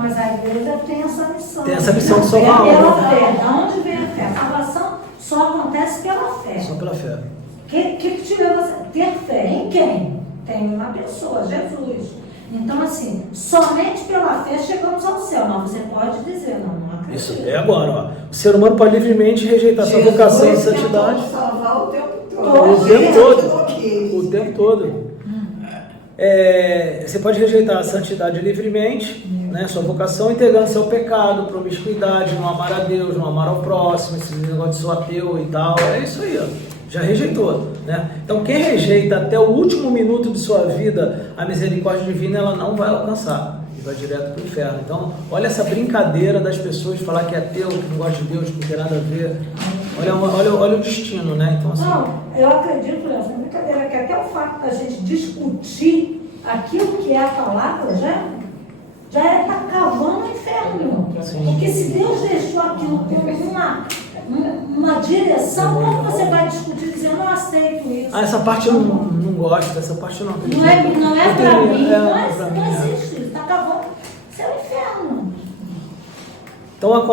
Mas a igreja tem essa missão. Tem essa missão de salvar a Pela alma. fé. Da onde vem a fé? A salvação só acontece pela fé. Só pela fé. O que te leva a ter fé? Em quem? Tem uma pessoa, Jesus. Então, assim, somente pela fé chegamos ao céu. Mas você pode dizer, não acredito. Isso é agora, ó. O ser humano pode livremente rejeitar sua vocação à santidade. Salvar o tempo todo. O tempo todo. Você pode rejeitar a santidade livremente, né, sua vocação, entregando-se ao pecado, promiscuidade, não amar a Deus, não amar ao próximo, esse negócio de ser ateu e tal. É isso aí, ó. Já rejeitou, né? Então, quem rejeita até o último minuto de sua vida a misericórdia divina, ela não vai alcançar e vai direto para o inferno. Então, olha essa brincadeira das pessoas de falar que é ateu, que não gosta de Deus, que não tem nada a ver. Olha o destino, né? Então, assim, não, eu acredito nessa brincadeira, que até o fato da gente discutir aquilo que é a palavra já é estar cavando o inferno. Sim. Porque se Deus deixou aquilo como uma direção, como você vai discutir dizendo, eu não aceito isso? essa parte eu não gosto, essa parte eu não acredito. Não é para mim, não é. existe, está cavando seu inferno. Então a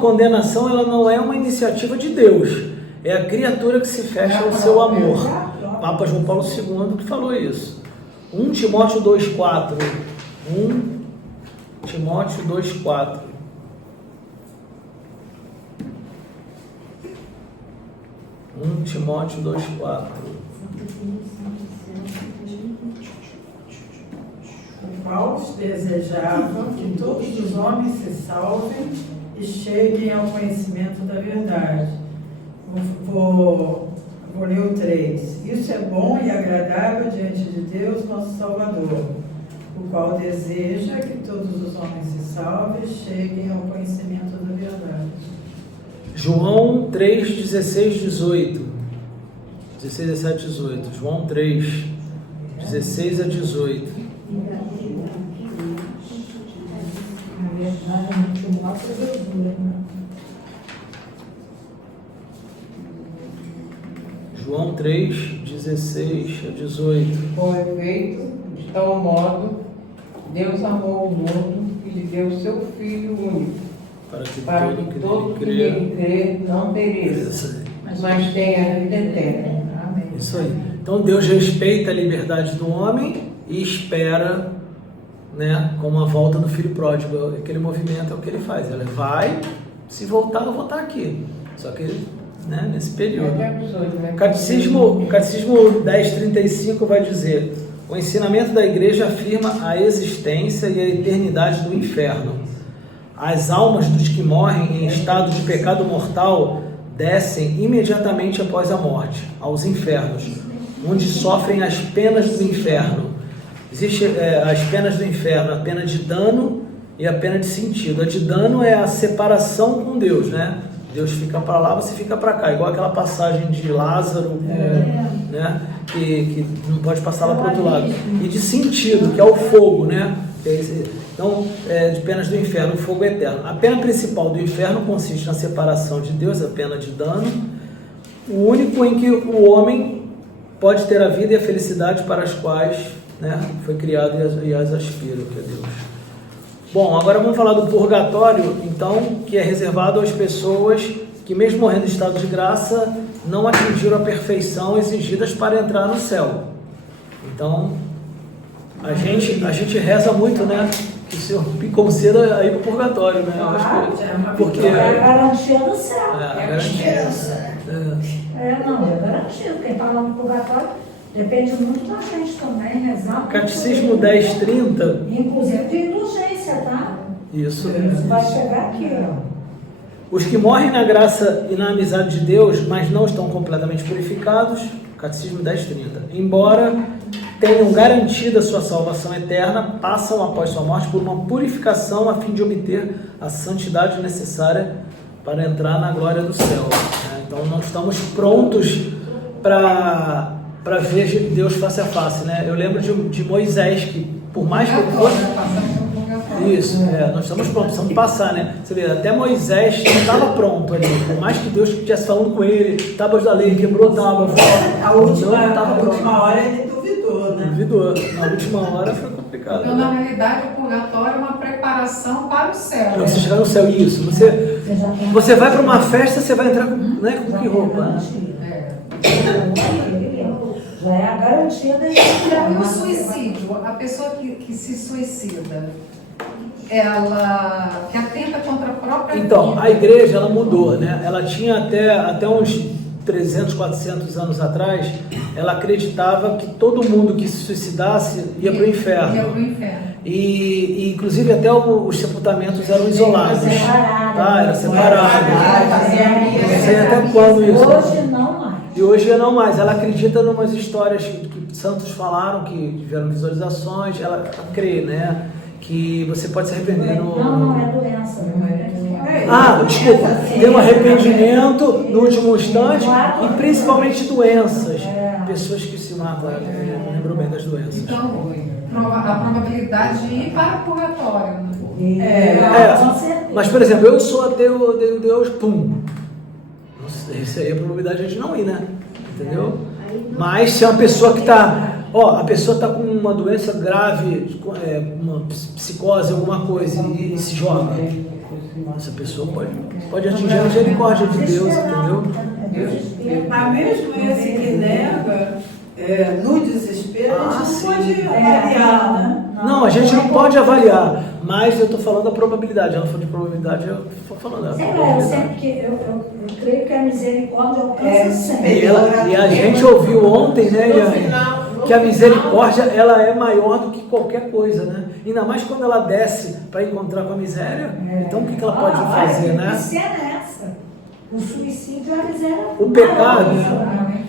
condenação ela não é uma iniciativa de Deus. É a criatura que se fecha ao seu amor. Papa João Paulo II que falou isso. 1 Timóteo 2,4. 1 Timóteo 2,4. Timóteo 2,4. O qual desejava que todos os homens se salvem e cheguem ao conhecimento da verdade. Vou ler o 3. Isso é bom e agradável diante de Deus, nosso Salvador, o qual deseja que todos os homens se salvem e cheguem ao conhecimento da verdade. João 3, 16, 18. 16, 17, 18. João 3, 16 a 18. João 3, 16 a 18. Com efeito, de tal modo, Deus amou o mundo e lhe deu seu Filho único, para que todo que nele crê não pereça, mas tenha a vida eterna. Amém. Isso aí. Então Deus respeita a liberdade do homem e espera, né, como a volta do filho pródigo. Aquele movimento é o que ele faz. Ele vai, se voltar, eu vou estar aqui. Só que, né, nesse período. Catecismo 10:35 vai dizer: o ensinamento da igreja afirma a existência e a eternidade do inferno. As almas dos que morrem em estado de pecado mortal descem imediatamente após a morte aos infernos, onde sofrem as penas do inferno. Existem as penas do inferno, a pena de dano e a pena de sentido. A de dano é a separação com Deus, né? Deus fica para lá, você fica para cá, igual aquela passagem de Lázaro, né? Que não pode passar lá para o outro lado. E de sentido, que é o fogo, né? Então, de penas do inferno, o fogo eterno. A pena principal do inferno consiste na separação de Deus, a pena de dano, o único em que o homem pode ter a vida e a felicidade para as quais, né, foi criado e as aspira, que é Deus. Bom, agora vamos falar do purgatório, então, que é reservado às pessoas que, mesmo morrendo em estado de graça, não atingiram a perfeição exigidas para entrar no céu. Então, a gente reza muito, né? Que o Senhor me conceda aí pro purgatório, né? Eu acho que, porque é a garantia do céu. a garantia. Não, é garantido. Quem está lá no purgatório depende muito da gente também, rezar. Catecismo 1030. Inclusive de indulgência, tá? Isso. Vai chegar aqui, ó. Os que morrem na graça e na amizade de Deus, mas não estão completamente purificados, Catecismo 1030, embora tenham garantida sua salvação eterna, passam após sua morte por uma purificação a fim de obter a santidade necessária para entrar na glória do céu. Então não estamos prontos para ver Deus face a face, né? Eu lembro de Moisés, que por mais que fosse... Isso, nós estamos prontos, precisamos passar, né? Você vê, até Moisés estava pronto ali, por mais que Deus estivesse falando com ele, tábuas da lei, quebrou tábua, A última hora ele duvidou, né? Duvidou, na última hora foi complicado. Então, na realidade, o purgatório é uma preparação para o céu. Para você chegar no céu, isso. Você vai para uma festa, você vai entrar com, né, com que roupa? Né? Já é a garantia da E o suicídio, a pessoa que se suicida, ela que atenta contra a própria Então, vida. a igreja, ela mudou, né? Ela tinha até uns 300, 400 anos atrás, ela acreditava que todo mundo que se suicidasse ia para o inferno. Ia para o inferno. E inclusive até os sepultamentos eram isolados. Era separado. Não sei até quando isso. Hoje não mais. E hoje não mais. Ela acredita em umas histórias que santos falaram, que tiveram visualizações. Ela crê, né? Que você pode se arrepender no... Não é doença. Não é desculpa. Tem um arrependimento no último instante e principalmente doenças. Pessoas que se matam. Eu não lembro bem das doenças. Então, a probabilidade de ir para o purgatório. Né? Mas, por exemplo, eu sou ateu, odeio Deus, pum. Isso aí é a probabilidade de não ir, né? Entendeu? Mas se é uma pessoa que está... a pessoa está com uma doença grave, uma psicose, alguma coisa, e se joga. Essa pessoa pode atingir a misericórdia de Deus, entendeu? Mas mesmo esse que nega, no desespero, a gente não pode avaliar, né? Não, a gente não pode avaliar, mas eu estou falando da probabilidade. Ela falou de probabilidade, eu estou falando da probabilidade. Eu creio que a misericórdia alcança sempre. E a gente ouviu ontem, né, que a misericórdia ela é maior do que qualquer coisa, né? Ainda mais quando ela desce para encontrar com a miséria. Então o que ela pode fazer, né? O suicídio é a miséria. O pecado.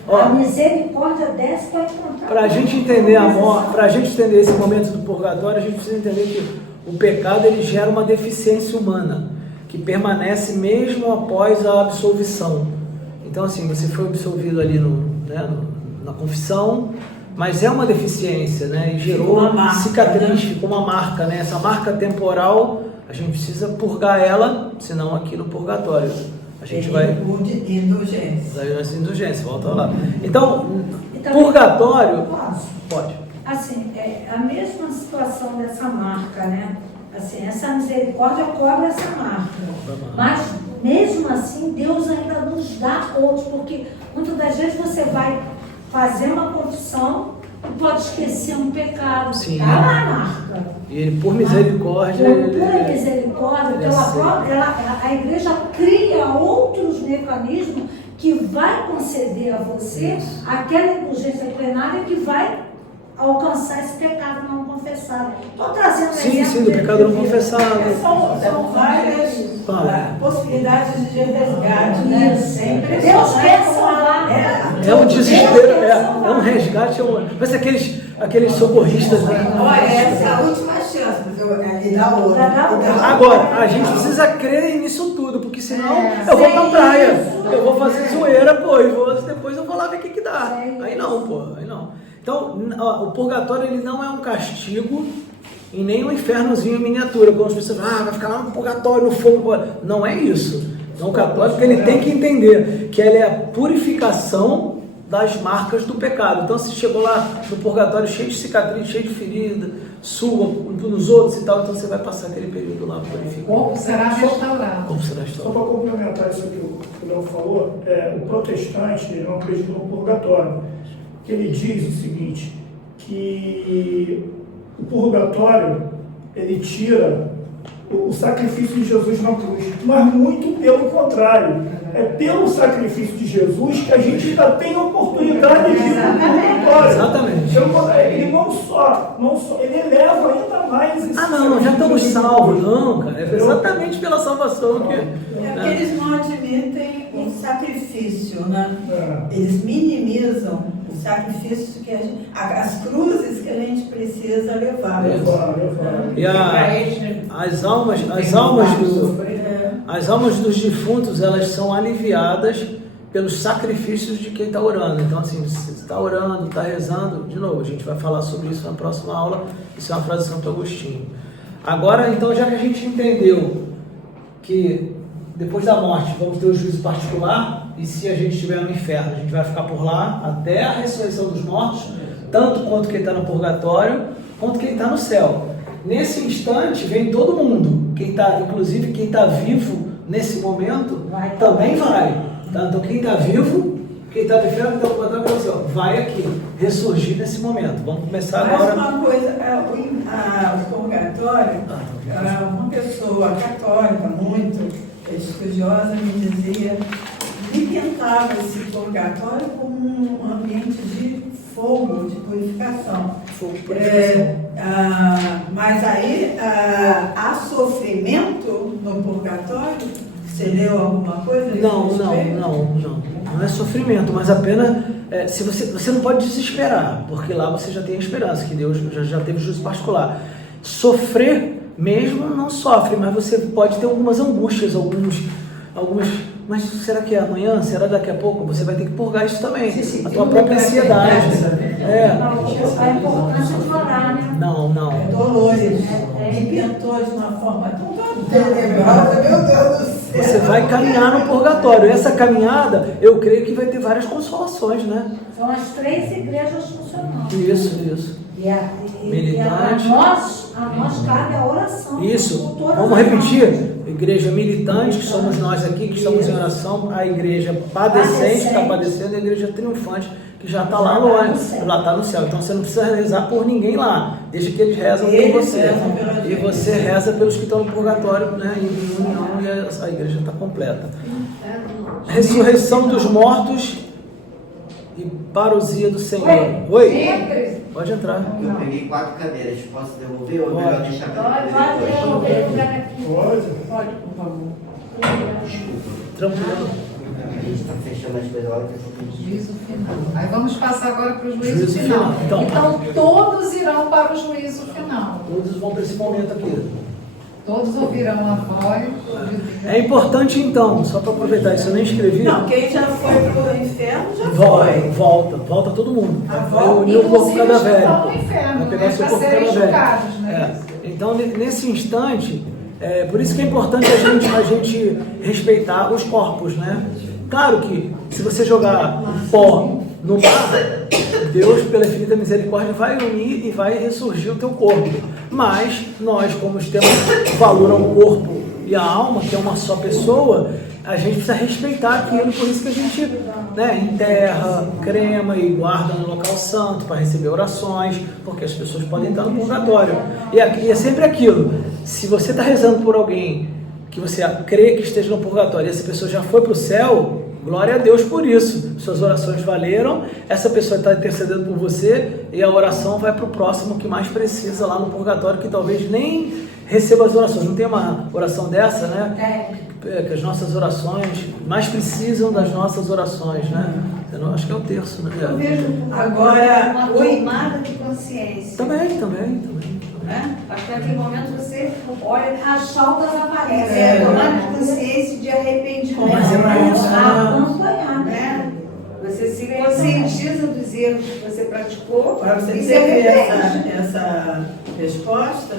A misericórdia desce para encontrar. Para a gente entender a morte, para a gente entender esse momento do purgatório, a gente precisa entender que o pecado ele gera uma deficiência humana que permanece mesmo após a absolvição. Então assim, você foi absolvido ali na confissão, mas é uma deficiência, né? E gerou uma cicatriz, ficou uma marca, né? Essa marca temporal, a gente precisa purgar ela, senão aqui no purgatório. A gente vai... Indulgência. Aí nós indulgência, volta lá. Então, purgatório... Pode. Assim, a mesma situação dessa marca, né? Assim, essa misericórdia cobre essa marca. Mas, mesmo assim, Deus ainda nos dá outros, porque muitas das vezes você vai fazer uma confissão e pode esquecer um pecado. Sim. Está lá a marca. E ele, por misericórdia... Por misericórdia, a igreja cria outros mecanismos que vai conceder a você aquela indulgência plenária que vai alcançar esse pecado não confessado. Estou trazendo Sim, do pecado não confessado. São várias possibilidades de resgate, né? Deus quer salvar. É um desespero, é um resgate, parece aqueles socorristas. Né? Olha, essa é a última chance, porque dá outra. Agora, a gente precisa crer nisso tudo, porque senão eu vou pra praia, eu vou fazer zoeira, depois eu vou lá ver o que dá. Aí não, aí não. Então, o purgatório ele não é um castigo, em nenhum infernozinho em miniatura, como as pessoas vai ficar lá no purgatório, no fogo. Não é isso. Então o católico ele tem que entender que ela é a purificação das marcas do pecado. Então se chegou lá no purgatório cheio de cicatriz, cheio de ferida, suga nos outros e tal, então você vai passar aquele período lá purificando. O corpo será restaurado. Só para complementar isso que o Léo falou, o protestante ele não acredita no purgatório. Que ele diz o seguinte, que o purgatório ele tira o sacrifício de Jesus na cruz, mas muito pelo contrário. É pelo sacrifício de Jesus que a gente ainda tem a oportunidade de ir para o purgatório. Exatamente. Ele não só, ele eleva ainda mais esse não, já estamos salvos, não, cara. É exatamente pela salvação que... É porque eles não admitem o sacrifício, né? Eles minimizam o sacrifício que as cruzes que a gente precisa levar. E as almas dos defuntos, elas são aliviadas pelos sacrifícios de quem está orando. Então, assim, você está orando, está rezando, de novo, a gente vai falar sobre isso na próxima aula. Isso é uma frase de Santo Agostinho. Agora, então, já que a gente entendeu que depois da morte vamos ter o juízo particular, e se a gente estiver no inferno, a gente vai ficar por lá até a ressurreição dos mortos, tanto quanto quem está no purgatório, quanto quem está no céu. Nesse instante vem todo mundo, inclusive quem está vivo nesse momento também vai. Tá? Então quem está vivo, quem está no inferno, quem está no purgatório, vai aqui, ressurgir nesse momento. Vamos começar agora. Mais uma coisa, o purgatório, uma pessoa católica muito estudiosa me dizia, me pintava esse purgatório como um ambiente de fogo, de purificação. Mas aí há sofrimento no purgatório? Você leu alguma coisa? Não é sofrimento, mas apenas se você não pode desesperar, porque lá você já tem a esperança, que Deus já teve juízo particular. Sofrer mesmo não sofre, mas você pode ter algumas angústias, algumas. Mas será que é amanhã? Será daqui a pouco? Você vai ter que purgar isso também. A tua própria ansiedade. A importância de orar, né? Não. Dolores. Me pintou de uma forma tão tenebrosa, meu Deus do céu. Você vai caminhar no purgatório. Essa caminhada, eu creio que vai ter várias consolações, né? São as 3 igrejas funcionando. Isso. Militante. A nós cabe a oração. Isso. Vamos repetir? Igreja militante, que somos nós aqui, que estamos em oração. A igreja padecente, que está padecendo, e a igreja triunfante, que já está lá longe, lá está no céu. Então você não precisa rezar por ninguém lá. Deixa que eles rezam por você. E você reza pelos que estão no purgatório, né? Em união, e a igreja está completa. Ressurreição dos mortos e parousia do Senhor. Oi? Pode entrar. Eu peguei 4 cadeiras. Posso devolver ou é melhor deixar para Pode, por favor. Desculpa. Tranquilo. A gente está fechando as coisas lá. Juízo final. Aí vamos passar agora para o juízo final. Então, todos irão para o juízo final. Todos vão para esse momento aqui. Todos ouvirão a voz. É importante então, só para aproveitar, isso eu nem escrevi. Não, quem já foi para o inferno já foi. Volta todo mundo. Vai unir o corpo cadavérico. No inferno, Vai pegar seu corpo serem cadavérico. julgados, né? Então, nesse instante, por isso que é importante a gente respeitar os corpos, né? Claro que se você jogar pó no mar, Deus, pela infinita misericórdia, vai unir e vai ressurgir o teu corpo. Mas nós, como temos valor ao corpo e à alma, que é uma só pessoa, a gente precisa respeitar aquilo, por isso que a gente enterra, crema e guarda no local santo para receber orações, porque as pessoas podem estar no purgatório. E é sempre aquilo, se você está rezando por alguém que você crê que esteja no purgatório e essa pessoa já foi para o céu, glória a Deus por isso. Suas orações valeram, essa pessoa está intercedendo por você e a oração vai para o próximo que mais precisa lá no purgatório, que talvez nem receba as orações. Não tem uma oração dessa, né? Que as nossas orações mais precisam das nossas orações, né? Eu acho que é o terço, né? Eu vejo Agora, uma tomada de consciência. Também. Né? Acho que naquele momento você olha, As faltas aparecem. tomada de consciência de arrependimento. Mas é para isso, Acompanhar, né? Você se conscientiza dos erros que você praticou para você e se ter arrepende. essa resposta,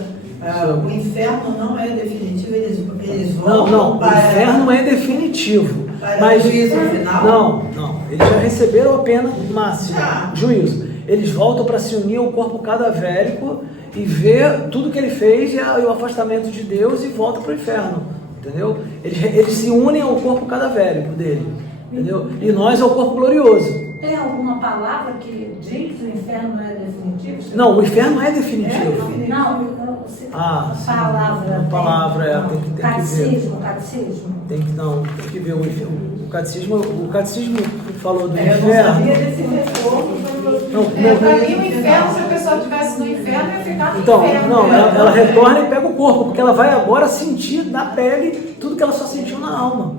o inferno não é definitivo, eles vão Não, o inferno é definitivo. Mas o juízo final? Não. Eles já receberam a pena máxima, juízo. Eles voltam para se unir ao corpo cadavérico e ver tudo que ele fez e o afastamento de Deus e voltam para o inferno, entendeu? Eles se unem ao corpo cadavérico dele, entendeu? E nós ao corpo glorioso. Tem alguma palavra que diz que o inferno não é definitivo? Não, o inferno é definitivo. Não, palavra tem que ver. Catecismo. Tem que ver o catecismo falou do Eu não inferno. sabia desse reforço. Para mim, o inferno, se a pessoa estivesse no inferno, ia ficar no inferno. Não, ela retorna e pega o corpo, porque ela vai agora sentir na pele tudo que ela só sentiu na alma.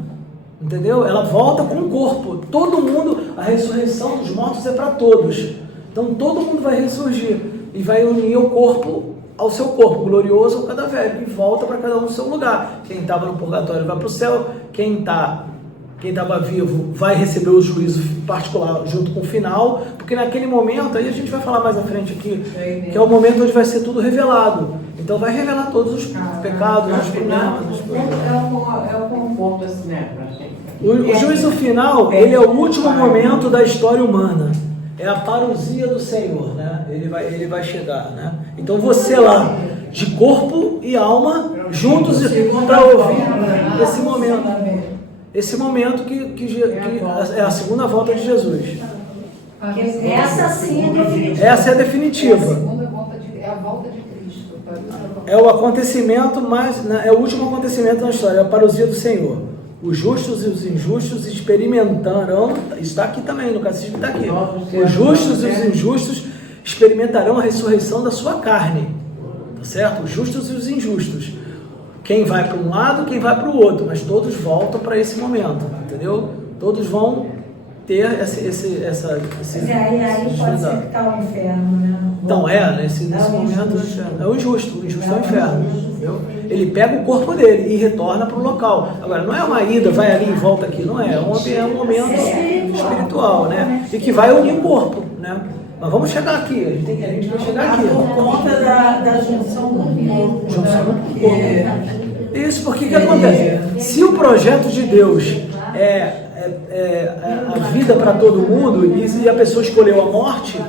Entendeu? Ela volta com o corpo. Todo mundo, a ressurreição dos mortos é para todos. Então todo mundo vai ressurgir e vai unir o corpo ao seu corpo, glorioso ao cadavérico, e volta para cada um no seu lugar. Quem estava no purgatório vai para o céu, quem estava vivo vai receber o juízo particular junto com o final, porque naquele momento, aí a gente vai falar mais à frente aqui, que é o momento onde vai ser tudo revelado. Então vai revelar todos os pecados, os problemas. É o conforto assim, né? O juízo final, ele é o último momento da história humana. É a parousia do Senhor, né? Ele vai chegar, né? Então você lá, de corpo e alma, juntos para ouvir esse momento. Esse momento que é a segunda volta de Jesus. Essa sim é definitiva. Essa é a definitiva. A segunda volta é a volta de Cristo. É o acontecimento é o último acontecimento na história, é a parousia do Senhor. Os justos e os injustos experimentarão, está aqui também, no catecismo está aqui. Os justos e os injustos experimentarão a ressurreição da sua carne. Tá certo? Os justos e os injustos. Quem vai para um lado, quem vai para o outro, mas todos voltam para esse momento, entendeu? Todos vão ter esse aí pode ser que está o inferno, né? Então, nesse momento é o injusto é o inferno, entendeu? Ele pega o corpo dele e retorna para o local. Agora, não é uma ida, vai ali e volta aqui, não é? É um momento espiritual, né? E que vai unir o corpo, né? Mas vamos chegar aqui, a gente vai chegar aqui. Por conta da junção do corpo. Junção do corpo. Isso, porque o que acontece? Se o projeto de Deus é a vida para todo mundo e a pessoa escolheu a morte,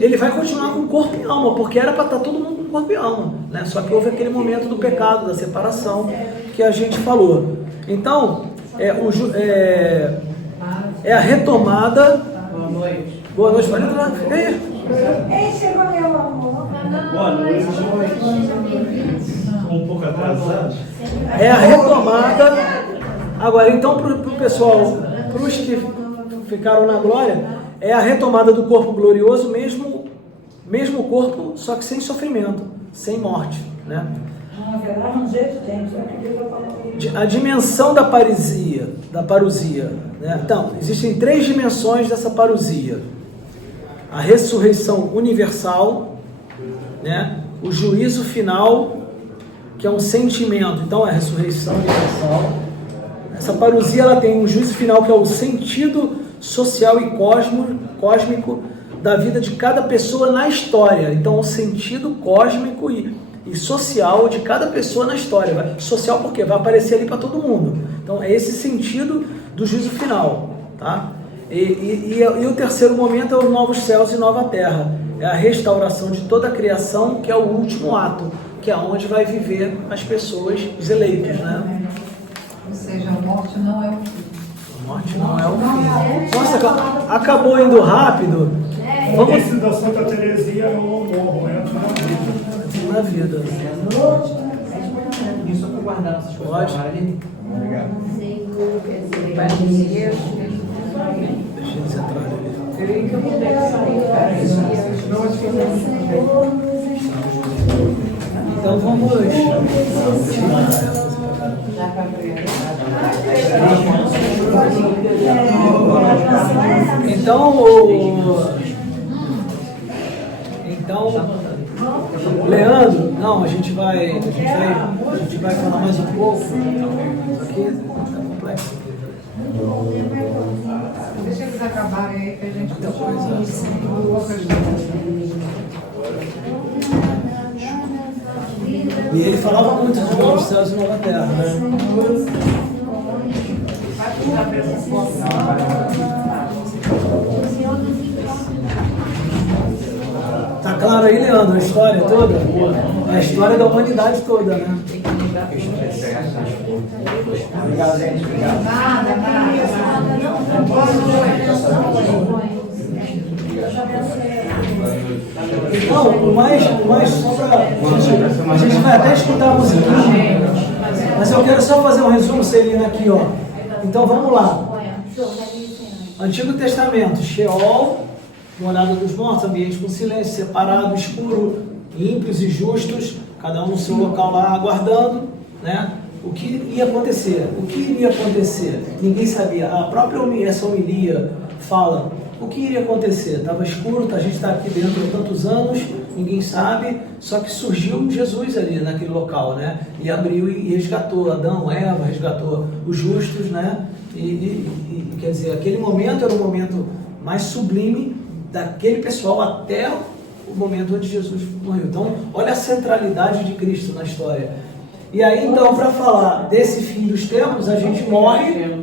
ele vai continuar com corpo e alma, porque era para estar todo mundo com corpo e alma, né? Só que houve aquele momento do pecado, da separação que a gente falou. Então, é a retomada. Boa noite. Boa noite, pode entrar. Fica aí. Ei, chegou meu amor. Boa noite. Um pouco atrasado. É a retomada. Agora, então, para o pessoal, para os que ficaram na glória, é a retomada do corpo glorioso, mesmo corpo, só que sem sofrimento, sem morte, né? A dimensão da parousia, né? Então, existem 3 dimensões dessa parousia: a ressurreição universal, né? O juízo final, que é um sentimento. Então, a ressurreição universal. Essa parousia, ela tem um juízo final, que é o sentido social e cósmico da vida de cada pessoa na história. Então, o sentido cósmico e social de cada pessoa na história. Social porque vai aparecer ali para todo mundo. Então, é esse sentido do juízo final, tá? E o terceiro momento é os novos céus e nova terra. É a restauração de toda a criação, que é o último ato, que é onde vai viver as pessoas, os eleitos, né? Ou seja, a morte não é o fim. A morte não é o fim. Nossa, acabou indo rápido. Vamos... Esse da Santa Teresinha eu não morro, entra na vida. Isso para guardar nossas coisas. Pode. Obrigado. Deixa eles entrarem ali. Creio que eu vou ter que sair, cara. Então vamos. Então, Leandro, não, a gente vai falar mais um pouco. Aqui tá complexo. Deixa eles acabarem aí que a gente depois E ele falava muito de novos céus e nova terra, né? Tá claro aí, Leandro, a história toda? É a história da humanidade toda, né? Obrigado, gente. Obrigado. Não, o mais só pra... A gente vai até escutar a musiquinha, mas eu quero só fazer um resumo, Celina, aqui, ó. Então vamos lá. Antigo Testamento, Sheol, morada dos mortos, ambiente com silêncio, separado, escuro, ímpios e justos, cada um no seu local lá aguardando, né? O que ia acontecer? O que iria acontecer? Ninguém sabia. A própria essa homilia fala o que iria acontecer. Estava escuro, a gente está aqui dentro há tantos anos, ninguém sabe, só que surgiu Jesus ali naquele local, né? E abriu e resgatou Adão, Eva, resgatou os justos, né? E quer dizer, aquele momento era o momento mais sublime daquele pessoal até o momento onde Jesus morreu. Então, olha a centralidade de Cristo na história. E aí, então, para falar desse fim dos tempos, a gente morre,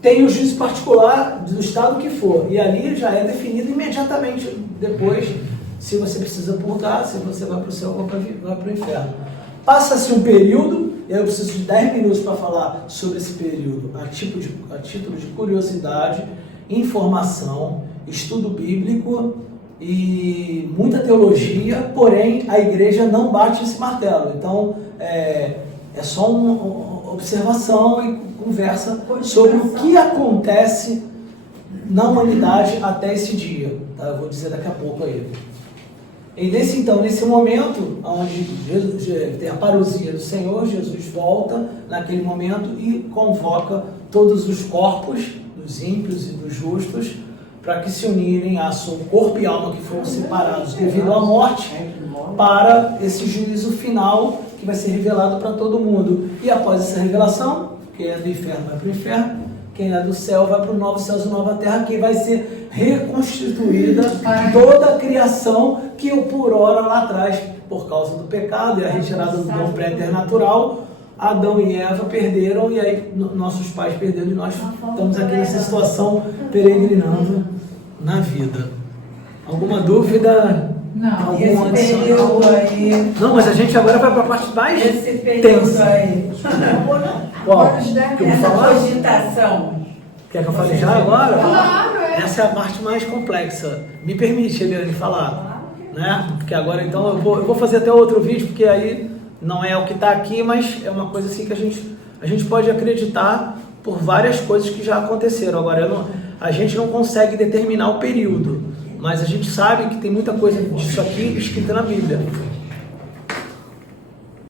tem o juízo particular do estado que for, e ali já é definido imediatamente depois se você precisa purgar, se você vai para o céu ou vai para o inferno. Passa-se um período, eu preciso de 10 minutos para falar sobre esse período, a título de curiosidade, informação, estudo bíblico e muita teologia, porém a igreja não bate esse martelo. Então é só uma observação e conversa sobre o que acontece na humanidade até esse dia. Tá? Eu vou dizer daqui a pouco aí. E nesse momento, onde tem a parousia do Senhor, Jesus volta naquele momento e convoca todos os corpos dos ímpios e dos justos para que se unirem a seu corpo e alma que foram separados devido à morte para esse juízo final que vai ser revelado para todo mundo. E após essa revelação, quem é do inferno vai para o inferno, quem é do céu vai para o novo céu e nova terra, que vai ser reconstituída toda a criação que por ora lá atrás, por causa do pecado e a retirada do dom preternatural, Adão e Eva perderam, e aí nossos pais perderam, e nós estamos aqui nessa situação peregrinando na vida. Alguma dúvida? Não, esse período aí... Não, mas a gente agora vai para a parte mais tensa. Aí. Qual? Que eu vou falar? Cogitação. Quer que eu fale já agora? Claro, é. Essa é a parte mais complexa. Me permite, Eliane, falar. Né? Porque agora, então, eu vou fazer até outro vídeo, porque aí não é o que está aqui, mas é uma coisa assim que a gente pode acreditar por várias coisas que já aconteceram. Agora, a gente não consegue determinar o período, mas a gente sabe que tem muita coisa disso aqui escrita na Bíblia.